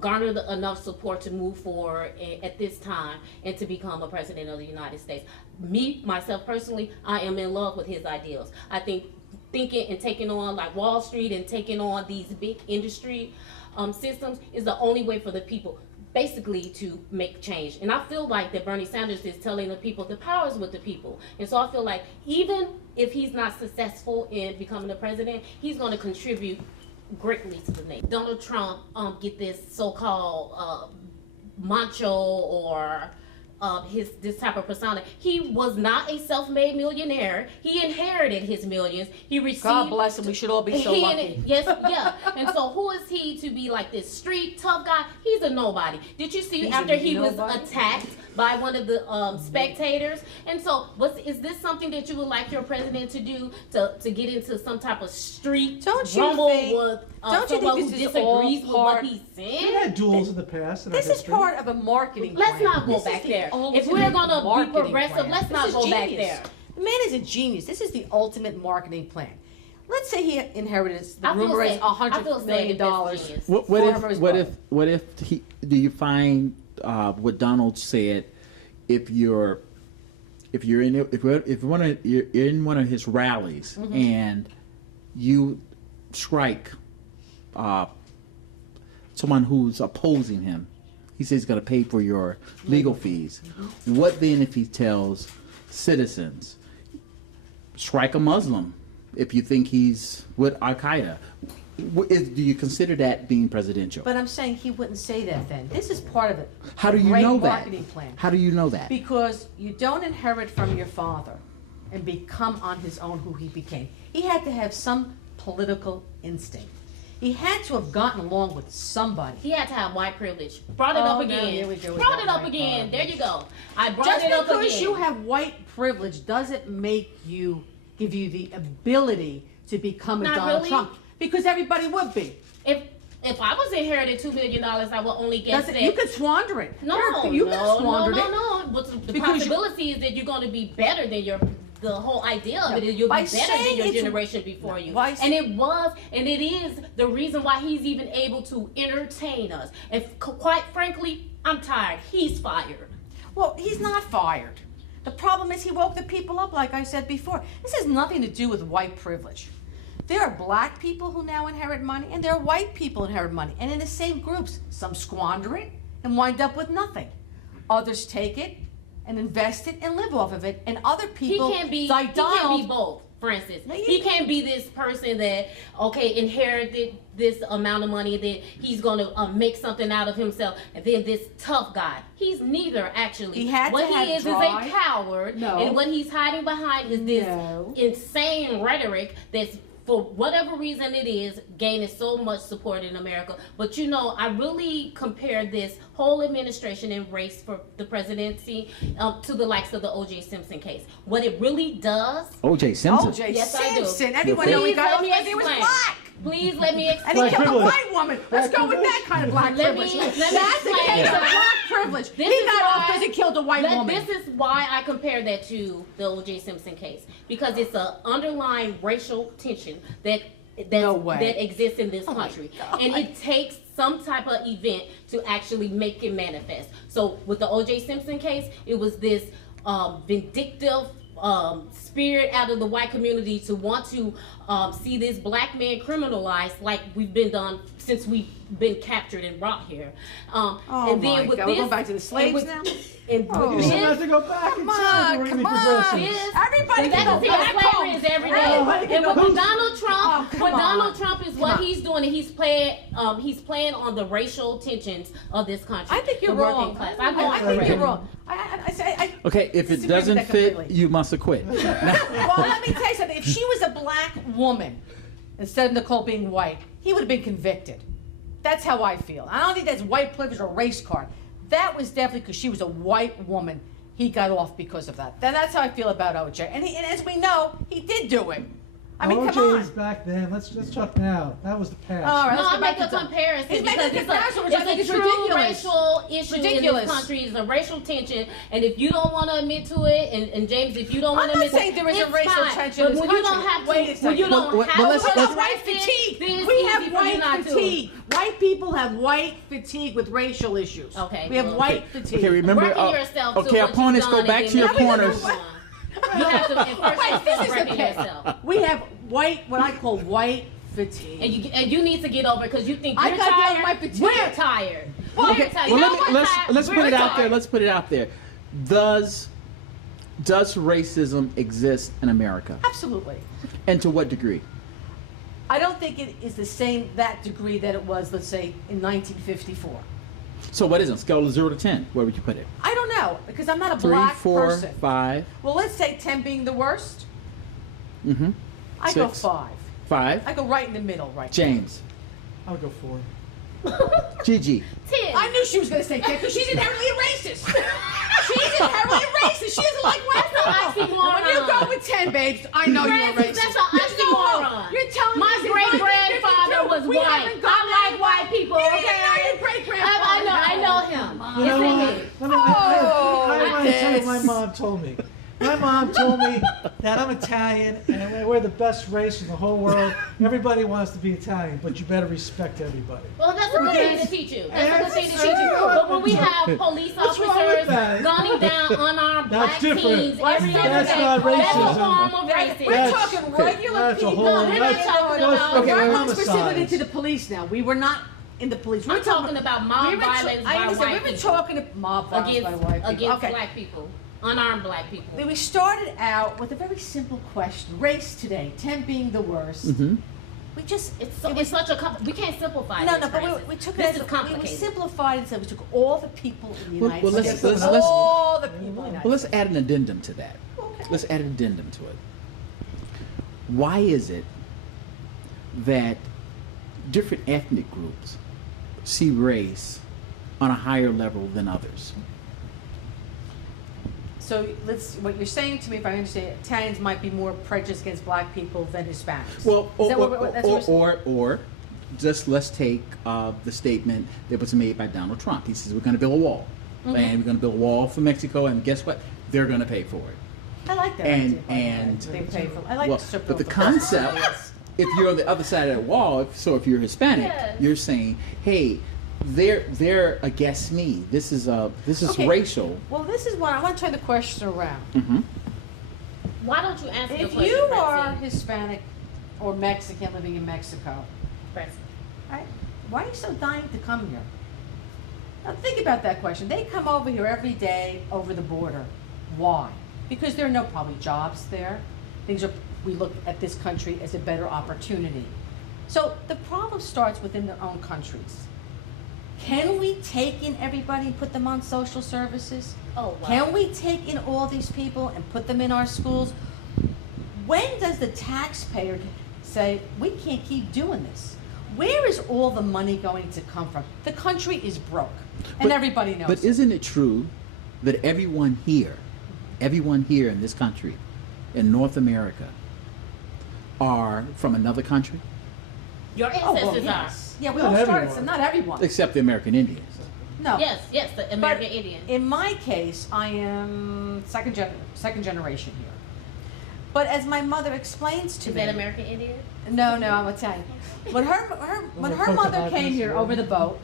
garner enough support to move forward at this time and to become a president of the United States. Myself personally, I am in love with his ideals. I think thinking and taking on Wall Street and taking on these big industry systems is the only way for the people basically to make change. And I feel like that Bernie Sanders is telling the people the power is with the people. And so I feel like even if he's not successful in becoming the president, he's going to contribute greatly to the nation. Donald Trump get this so-called macho or this type of persona. He was not a self-made millionaire. He inherited his millions. He received. God bless him. We should all be so lucky. Yes, yeah. And so who is he to be this street tough guy? He's a nobody. Did you see He's after a he was nobody? attacked by one of the spectators? And so is this something that you would like your president to do, to get into some type of street Don't you rumble think- with don't you someone think who this is all disagrees with what part- he's We've saying? had duels in the past. In our This is history. part of a marketing Let's plan. not go This is back the there. If ultimate we're gonna be marketing progressive, plan. let's This not is go back genius. there. The man is a genius. This is the ultimate marketing plan. Let's say he inherited the I feel rumor is sad. I feel $100 sad million if that's genius. What if he? Do you find what Donald said? If you're in one of his rallies and you strike someone who's opposing him, he says he's going to pay for your legal fees. What then if he tells citizens, strike a Muslim if you think he's with Al Qaeda? Do you consider that being presidential? But I'm saying he wouldn't say that then. This is part of it. How do you Great know that? marketing plan. How do you know that? Because you don't inherit from your father and become on his own who he became. He had to have some political instinct. He had to have gotten along with somebody. He had to have white privilege. Brought it Oh, up no, again. here we go with Brought that it up white again. There privilege. you go. I brought Just it up because again. you have white privilege doesn't make you give you the ability to become a Not Donald really. Trump. Because everybody would be. If I was inherited $2 million, I would only get Doesn't, you could squander it. No, You no, could squander it. no. But the Because possibility is that you're going to be better than the whole idea of it is you'll be By better than saying your it's- generation before you. by And it was, and it is the reason why he's even able to entertain us. And quite frankly, I'm tired. He's fired. Well, he's not fired. The problem is he woke the people up, like I said before. This has nothing to do with white privilege. There are black people who now inherit money, and there are white people who inherit money. And in the same groups, some squander it and wind up with nothing. Others take it and invest it and live off of it. And other people, He can't be both. For instance, No, he can't be this person that inherited this amount of money, then he's gonna make something out of himself, and then this tough guy. He's neither actually. He had what to have he is drive. a coward, No. and what he's hiding behind is this No. insane rhetoric that's, for whatever reason it is, gaining so much support in America. But I really compare this whole administration and race for the presidency to the likes of the O.J. Simpson case. What it really does. O.J. Simpson. O.J. Yes, I do. Simpson. Everyone knew he Please got let off me because he was explain. black. Please let me And explain. he Black killed a privilege. white woman. Let's go with that kind of black Let me- privilege. let me That's the explain. case of black privilege. This He is got off why- because he killed a white woman. This is why I compare that to the O.J. Simpson case, because it's an underlying racial tension No way. that exists in this Oh my country, God. and it takes some type of event to actually make it manifest. So with the O.J. Simpson case, it was this vindictive spirit out of the white community to want to see this black man criminalized, like we've been done since we've been captured and brought here. Oh And my then with God, we're this, going back to the slaves and now? And Oh. with You should have this, to go back in Come time. on, We're going to come be on. progressive. this, Everybody and can that's the go thing, back slavery home. is every day. Everybody can And go with back. Donald Trump, Oh, come what on. Donald Trump is Come what on. he's doing, and he's playing on the racial tensions of this country. I think you're the working wrong. class. I think you're wrong. I Okay, if it disagree with doesn't that fit, completely. you must acquit. Well, let me tell you something. If she was a black woman, instead of Nicole being white, he would have been convicted. That's how I feel. I don't think that's white privilege or race card. That was definitely because she was a white woman. He got off because of that. That's how I feel about OJ. And as we know, he did do it. I mean, come OJ is on. back then. Let's talk now. That was the past. All right, No, let's I go make back a to comparison He's because making a it's comparison, which I think it's is a true ridiculous. racial issue in Ridiculous. this country. It's a racial tension, and if you don't want to admit to it, and James, if you don't want I'm to not admit to saying it, there isn't it's racial fine. tension But in this when you country. don't have to, Wait a when second. you don't Well, have well, to, let's- We let's- have white fatigue. then it's We easy have for you white not to. fatigue. White people have white fatigue with racial issues. Okay, We have well- white fatigue. Okay, remember. Working yourself to Okay, what you've opponents, done go and back then to your moving corners. on. You have to first Wait, this is working okay. yourself. We have white, what I call white fatigue. And you need to get over it because you think I you're gotta get tired. over my fatigue. We're tired. Well, We're okay, tired. Well, You let know me, what's let's tired? put it We're out there. tired. Let's put it out there. Does racism exist in America, Absolutely. and to what degree? I don't think it is the same, that degree that it was, let's say, in 1954. So what is it? Scale of 0 to 10. Where would you put it? I don't know, because I'm not a 3, black 4, person. 5. Well, let's say 10 being the worst. Mm-hmm. I go 6. 5. 5. I go right in the middle, right? James. I'll go 4. Gigi. 10. I knew she was going to say 10 because she's inherently a racist. She's inherently racist. She doesn't like white That's an people. When you oxymoron. go with 10, babes, I know you're a racist. That's an You know, oxymoron. You're telling My me great-grandfather was we white. haven't gone I like white people, You okay? didn't know your great-grandfather. I know him. You know It's in what? me. I want to tell you yes. what my mom told me. My mom told me that I'm Italian and we're the best race in the whole world. Everybody wants to be Italian, but you better respect everybody. Well, that's a good thing to teach you. That's a good thing to teach you. But when we have police What's wrong with officers that? gunning down unarmed black different. teens every other That's day, not that's a racism. form of racism. We're That's- talking regular that's a people. whole- No, we're not talking about- Okay, we're homicides. not specifically to the police now. We were not in the police. We're I'm talking about mob we were violence by I understand. white We were people. talking about mob violence by white people. against Okay. black people, unarmed black people. We started out with a very simple question. Race today, 10 being the worst. Mm-hmm. We just, It's such a we can't simplify no, this. no, but Francis. we took it this as is we complicated. simplified and said we took all the people in the Well, United well, let's- States. let's- all the people in the United Well, let's States. add an addendum to that. Okay. Let's add an addendum to it. Why is it that different ethnic groups see race on a higher level than others. So what you're saying to me, if I understand, Italians might be more prejudiced against black people than Hispanics. Well, Is that that's what we're saying? or just let's take the statement that was made by Donald Trump. He says we're going to build a wall, Mm-hmm. and we're going to build a wall for Mexico, and guess what? They're going to pay for it. I like that And- idea, by the way. and- They pay for. I like Well, to strip but the off concept, Yes. if you're on the other side of the wall, if you're Hispanic, Yes. you're saying, hey, they're against me. This is Okay. racial. Well, this is why I want to turn the question around. Hmm. Why don't you answer the If question, you are Francine? Hispanic or Mexican living in Mexico, Francine. right, why are you so dying to come here? Now think about that question. They come over here every day over the border. Why? Because there are no probably jobs there. We look at this country as a better opportunity. So the problem starts within their own countries. Can we take in everybody and put them on social services? Oh, wow. Can we take in all these people and put them in our schools? When does the taxpayer say, we can't keep doing this? Where is all the money going to come from? The country is broke, and everybody knows But it. isn't it true that everyone here in this country, in North America, are from another country, Your Oh, well, ancestors yes. Yeah, we Not all started, everyone. so not everyone. except the American Indians? No. are. Yes, the But American Indian. in my case, I am second generation here. But as my mother explains to Is me, that American Indian? No, I'm Italian. When her mother came here over the boat,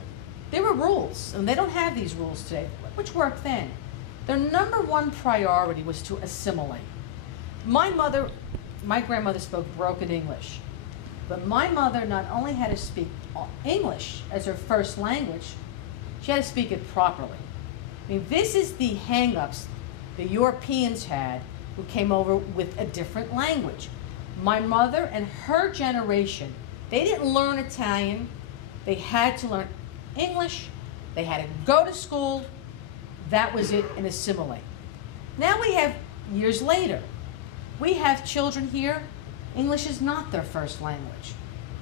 there were rules, and they don't have these rules today, which worked then. Their number one priority was to assimilate. My grandmother spoke broken English, but my mother not only had to speak English as her first language, she had to speak it properly. I mean, this is the hang-ups the Europeans had who came over with a different language. My mother and her generation, they didn't learn Italian. They had to learn English. They had to go to school. That was it, and assimilate. Now we have, years later, we have children here. English is not their first language.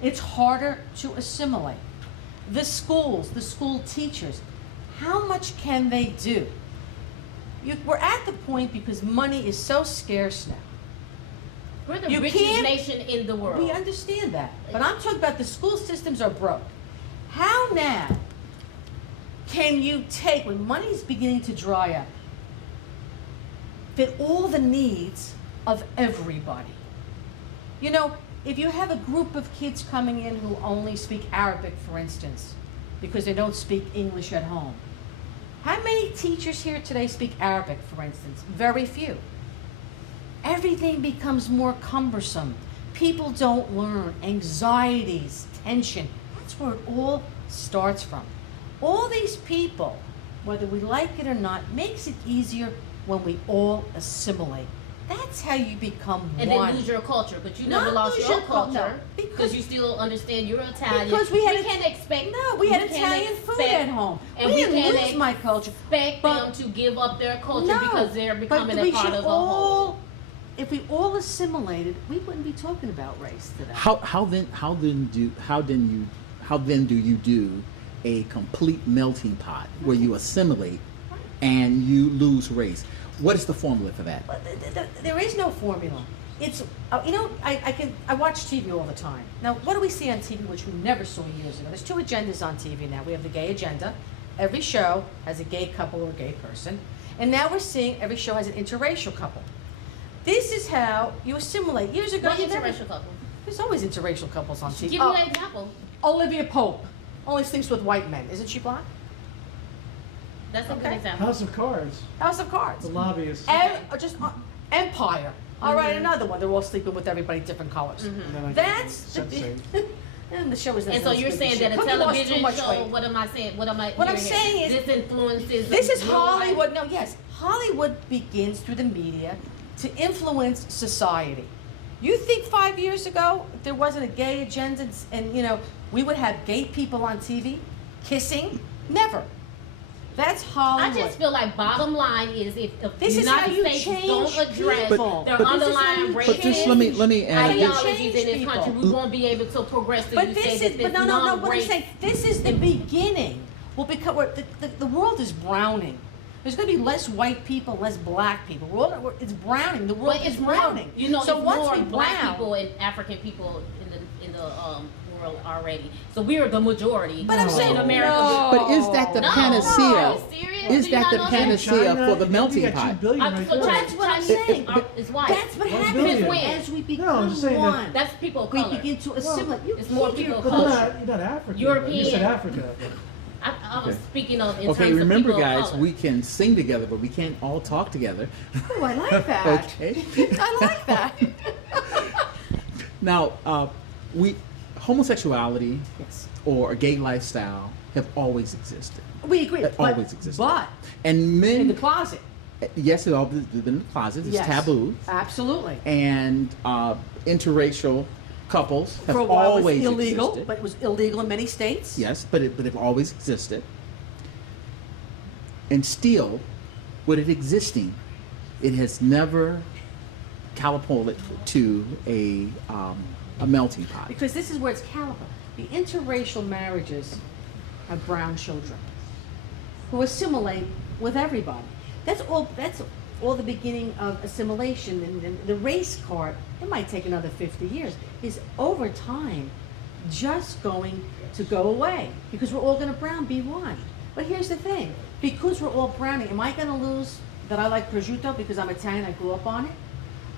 It's harder to assimilate. The schools, the school teachers, how much can they do? We're at the point because money is so scarce now. We're the You richest can't- nation in the world. We understand that. But I'm talking about the school systems are broke. How now can you take, when money's beginning to dry up, fit all the needs of everybody? You know, if you have a group of kids coming in who only speak Arabic, for instance, because they don't speak English at home, how many teachers here today speak Arabic, for instance? Very few. Everything becomes more cumbersome. People don't learn. Anxieties, tension. That's where it all starts from. All these people, whether we like it or not, makes it easier when we all assimilate. That's how you become and one. then lose your culture, but you Not never lost lose your your culture, culture because- because you still understand you're Italian. Because we had can't expect. No, we had can't Italian food expect- at home. and we we didn't can't lose my culture. Expect But- them to give up their culture No, because they're becoming but we a part should of the whole. if we all assimilated, we wouldn't be talking about race today. How then do you do a complete melting pot where you assimilate and you lose race? What is the formula for that? But there is no formula. It's I watch TV all the time. Now, what do we see on TV which we never saw years ago? There's two agendas on TV now. We have the gay agenda. Every show has a gay couple or a gay person, and now we're seeing every show has an interracial couple. This is how you assimilate. Years ago, What you never- interracial couple? there's always interracial couples on TV. Give me an example. Olivia Pope only sleeps with white men. Isn't she black? That's a good Okay. example. House of Cards, House of Cards. the lobbyists. Empire. All right, another one. They're all sleeping with everybody different colors. And then I That's get the Sensei. and the show is. And so you're saying that a Cookie lost too television much show, weight. what am I saying? What am I What I'm hearing saying here? is- this influences. This is real life. Hollywood. No, yes, Hollywood begins through the media to influence society. You think 5 years ago, if there wasn't a gay agenda, and we would have gay people on TV kissing? Never. That's I Hollywood. just feel like bottom line is if the This is how United you States change don't address people. their But- underlying but racist just let me add this. ideologies in this Change country, we people. won't be able to progress. till But you this say is, that but this no, what I'm non-race- saying, this is the beginning. Well, because the world is browning. There's going to be less white people, less black people. It's browning. The world But is it's more, browning. you know, so it's once more we black brown, people and African people in the world already. So we are the majority But I'm saying in America. no. But is that the No, panacea? are you serious? Is Do you that not the know that? panacea China, for the melting you got pot? 2 billion right So there. That's what I'm China saying. is white. That's what One happens billion. as we No, become I'm just saying that- one. That's people of We color. begin to assimilate. You it's more keep your people of But color. you're not African. European. You said Africa. I was speaking of in Okay, terms remember, of people guys, of color. we can sing together, but we can't all talk together. Oh, I like that. Okay. I like that. Now, homosexuality Yes. or a gay lifestyle have always existed, We agree. It but, always existed. But and men. in the closet. Yes, it all been in the closet. It's Yes. taboo, Absolutely. and interracial couples have For a while it always was illegal, existed. but it was illegal in many states. Yes, but it always existed. And still, with it existing, it has never catapulted to a melting pot. Because this is where it's caliber. The interracial marriages have brown children who assimilate with everybody. That's all the beginning of assimilation. And the race card, it might take another 50 years, is over time just going to go away because we're all going to brown be one. But here's the thing, because we're all browning, am I going to lose that I like prosciutto because I'm Italian, I grew up on it?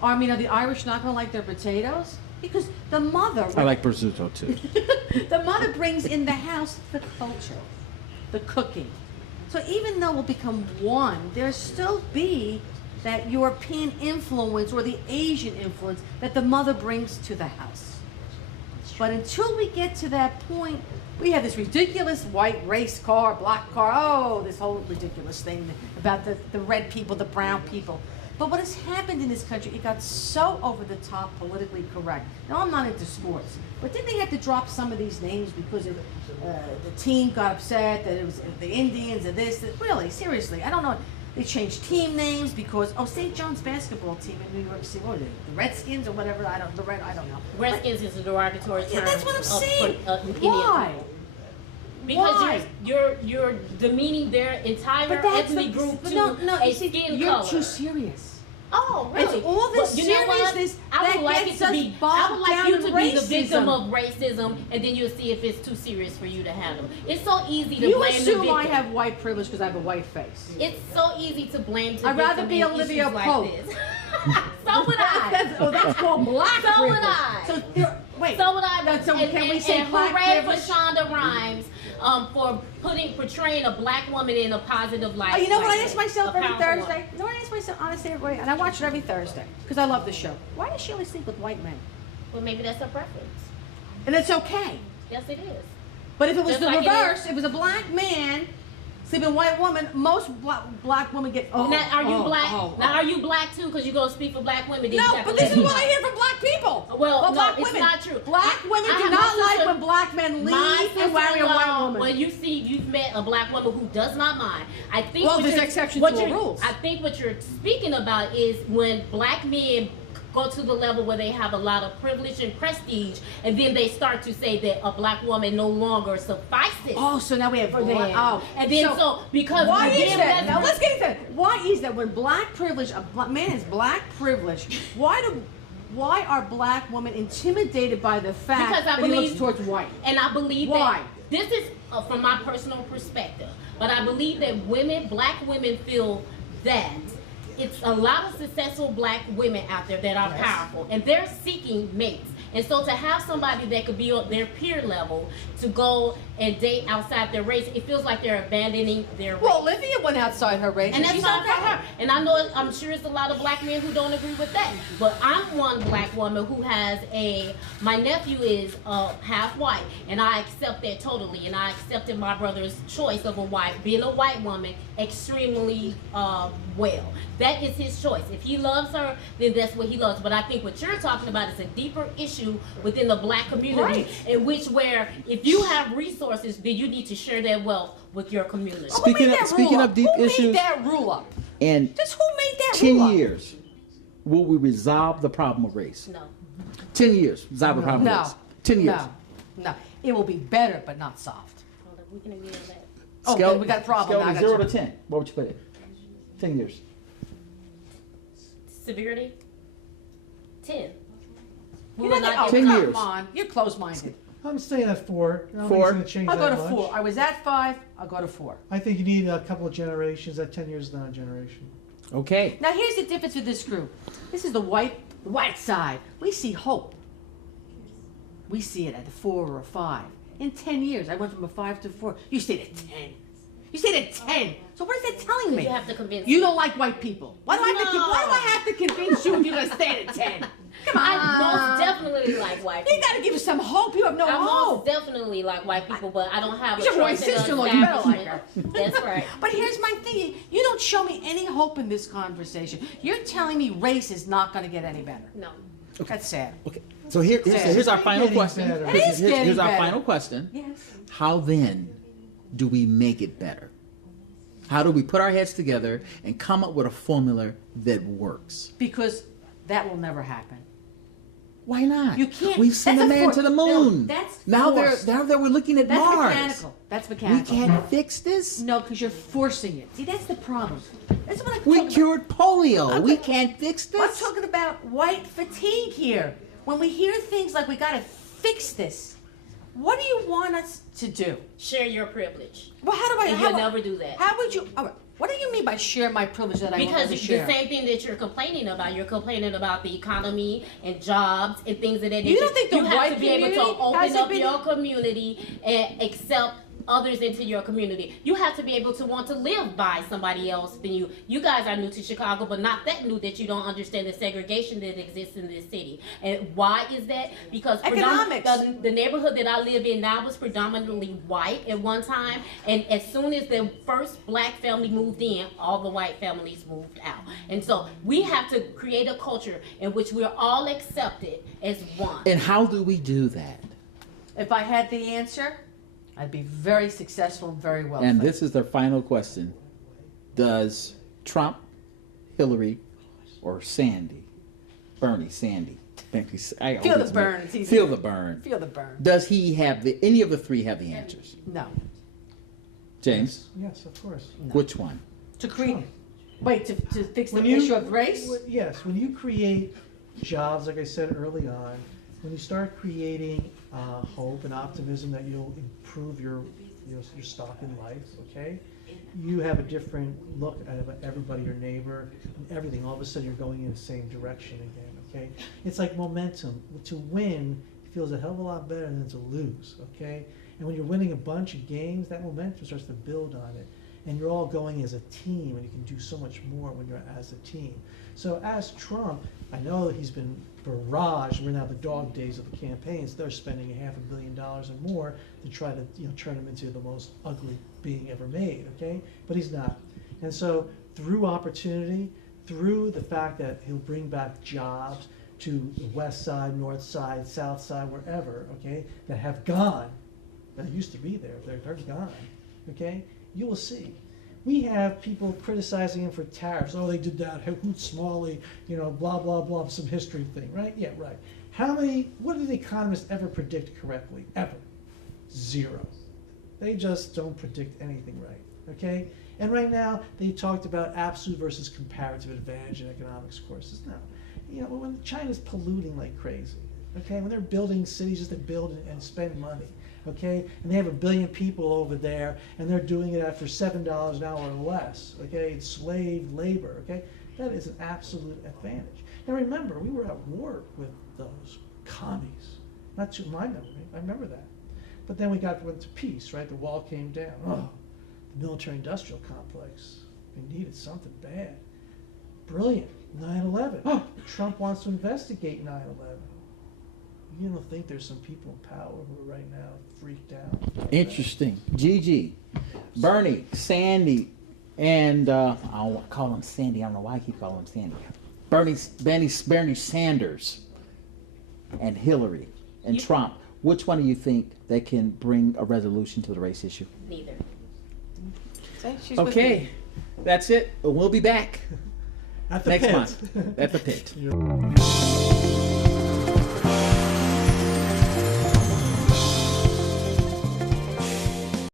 Or, I mean, are the Irish not going to like their potatoes? Because the mother... I like prosciutto too. The mother brings in the house the culture, the cooking. So even though we'll become one, there'll still be that European influence or the Asian influence that the mother brings to the house. But until we get to that point, we have this ridiculous white race car, black car, oh, this whole ridiculous thing about the red people, the brown people. But what has happened in this country, it got so over the top politically correct. Now, I'm not into sports, but didn't they have to drop some of these names because the team got upset that it was the Indians and this? Really, seriously, I don't know. They changed team names because, St. John's basketball team in New York City, what are they, the Redskins or whatever? I don't know. Redskins is a derogatory term. Yeah, that's what I'm saying. Indian Why? people. Because Why? you're demeaning their entire But that's ethnic group but to no, a you see, skin you're color. too serious. Oh, really? It's all this Well, you know what? seriousness I would that like gets it to us be. I bogged would like down you in to be the victim racism. of racism, and then you'll see if it's too serious for you to handle. It's so ezy to You blame the assume victim. I have white privilege because I have a white face. It's so easy to blame the I'd rather victim be in Olivia issues like Pope. this. So would I. That's called black So would privilege. I. So wait. So would I. So can we say and black hooray privilege? for Shonda Rhimes for portraying a black woman in a positive light. Oh, you know what like I ask that. myself A every powerful Thursday? woman. You know what I ask myself honestly every and I watch it every Thursday because I love the show. Why does she always sleep with white men? Well, maybe that's her preference. And it's okay. Yes, it is. But if it was Just the like it reverse, if it was a black man sleeping with a white woman, most black women get. Oh, Now, are you oh, black? oh, Now, oh. are you black too? Because you go speak for black women. then you No, have but to this let is me what I know. hear from black people. Well, no, black it's women. not true. Black women I do have not my like sister- when black men My leave and marry a white sister-in-law, woman. When you see you've met a black woman who does not mind, I think. Well, what there's you're- exceptions what to the you're- rules. I think what you're speaking about is when black men go to the level where they have a lot of privilege and prestige, and then they start to say that a black woman no longer suffices. Oh, so now we have For them. oh, And then so because why we is give that? Now that- let's get into that. Why is that when black privilege, man has black privilege? Why are black women intimidated by the fact Because I that he looks believe- towards white? And I believe Why? that this is from my personal perspective, but I believe that black women feel that it's a lot of successful black women out there that are powerful, and they're seeking mates. And so to have somebody that could be on their peer level to go and date outside their race, it feels like they're abandoning their race. Well, Olivia went outside her race, And that's she's fine for okay. her. And I know, I'm sure it's a lot of black men who don't agree with that. But I'm one black woman who has my nephew is half white, and I accept that totally. And I accepted my brother's choice of being a white woman extremely well. that is his choice. If he loves her, then that's what he loves. But I think what you're talking about is a deeper issue within the black community, Right. in which where if you have resources, then you need to share that wealth with your community. Who made that Speaking rule of up? deep Who issues- made that rule up? In Just who made that 10 rule up? years, will we resolve the problem of race? No. 10 years, resolve the problem of No. race. 10 years. No. It will be better, but not solved. Hold on, we can agree on that. Oh, Scale- then we got a problem. Scale Now I of got 0 you. to 10. What would you put it? 10 years. Severity? 10. We You're will not- not oh, get 10 come years. on. You're close-minded. I'm staying at 4. I don't think 4. it's going to change I'll go that to much. 4. I was at 5. I'll go to 4. I think you need a couple of generations. That 10 years is not a generation. Okay. Now here's the difference with this group. This is the white side. We see hope. We see it at a 4 or a 5. In 10 years, I went from a 5 to 4. You stayed at 10. You stayed at 10. So what is that telling me? You have to convince You me. don't like white people. Why do I have to convince you if you're gonna stay at 10? Come on. I most definitely like white You people. gotta give us some hope. You have no I most hope. definitely like white people, but I don't have a You're my trust in the sister-in-law, you better like establishment. That's right. But here's my thing. You don't show me any hope in this conversation. You're telling me race is not gonna get any better. No. That's sad. Okay. So here's our final Getting question. better. It is getting Here's our better. final question. Yes. How then do we make it better? How do we put our heads together and come up with a formula that works? Because that will never happen. Why not? You can't- We've sent a that's a man force. to the No, moon. that's now force. they're we're looking at That's Mars. mechanical. That's We mechanical. can't fix this. No, because you're forcing it. See, that's the problem. That's what I'm We talking cured polio. I'm We ta- can't fix about. I'm this. talking about white fatigue here. When we hear things like we gotta fix this, what do you want us to do? Share your privilege. Well, how do I? And how, you'll never do that. How would you? all right, what do you mean by share my privilege that I won't Because ever the share? same thing that you're complaining about the economy and jobs and things of that nature. You don't think the you have white to be able to community open hasn't up been- your community and accept others into your community. You have to be able to want to live by somebody else than you. You guys are new to Chicago, but not that new that you don't understand the segregation that exists in this city. And why is that? Because Economics. the neighborhood that I live in now was predominantly white at one time, and as soon as the first black family moved in, all the white families moved out. And so we have to create a culture in which we're all accepted as one. And how do we do that? If I had the answer, I'd be very successful and very wealthy. And this is their final question. Does Trump, Hillary, or Bernie Sandy, Feel the burn. It's easy. Feel the burn. Feel the burn. Does he have any of the three have the answers? No. James, Yes, of course. which one? To create. Wait, to fix the When you- issue of race? Yes, when you create jobs, like I said early on, when you start creating hope and optimism that you'll improve your stock in life, okay? You have a different look at everybody, your neighbor, and everything. All of a sudden, you're going in the same direction again, okay? It's like momentum. To win feels a hell of a lot better than to lose, okay? And when you're winning a bunch of games, that momentum starts to build on it. And you're all going as a team, and you can do so much more when you're as a team. So as Trump, I know he's been barraged. We're now the dog days of the campaigns. They're spending $500 million or more to try to turn him into the most ugly being ever made, okay? But he's not. And so through opportunity, through the fact that he'll bring back jobs to the west side, north side, south side, wherever, okay, that have gone, that used to be there, they're gone, okay? You will see. We have people criticizing him for tariffs. Oh, they did that. Hoot Smalley, blah, blah, blah, some history thing, right? Yeah, right. What did economists ever predict correctly? Ever. 0. They just don't predict anything right, okay? And right now, they talked about absolute versus comparative advantage in economics courses. No. When China's polluting like crazy, okay? When they're building cities just to build and spend money, okay? And they have 1 billion people over there, and they're doing it for $7 an hour or less, okay? It's slave labor, okay? That is an absolute advantage. Now remember, we were at war with those commies. Not to my memory, I remember that. But then we went to peace, right? The wall came down. Oh, the military-industrial complex. We needed something bad. Brilliant. 9/11. Oh, Trump wants to investigate 9/11. You don't think there's some people in power who are right now freaked out? Interesting. Gigi, Bernie, Sandy, and I don't call him Sandy. I don't know why I keep calling him Sandy. Bernie Sanders and Hillary and Trump. Which one do you think that can bring a resolution to the race issue? Neither. See, she's with Okay, me. that's it. We'll be back At the next pit. month at the pit.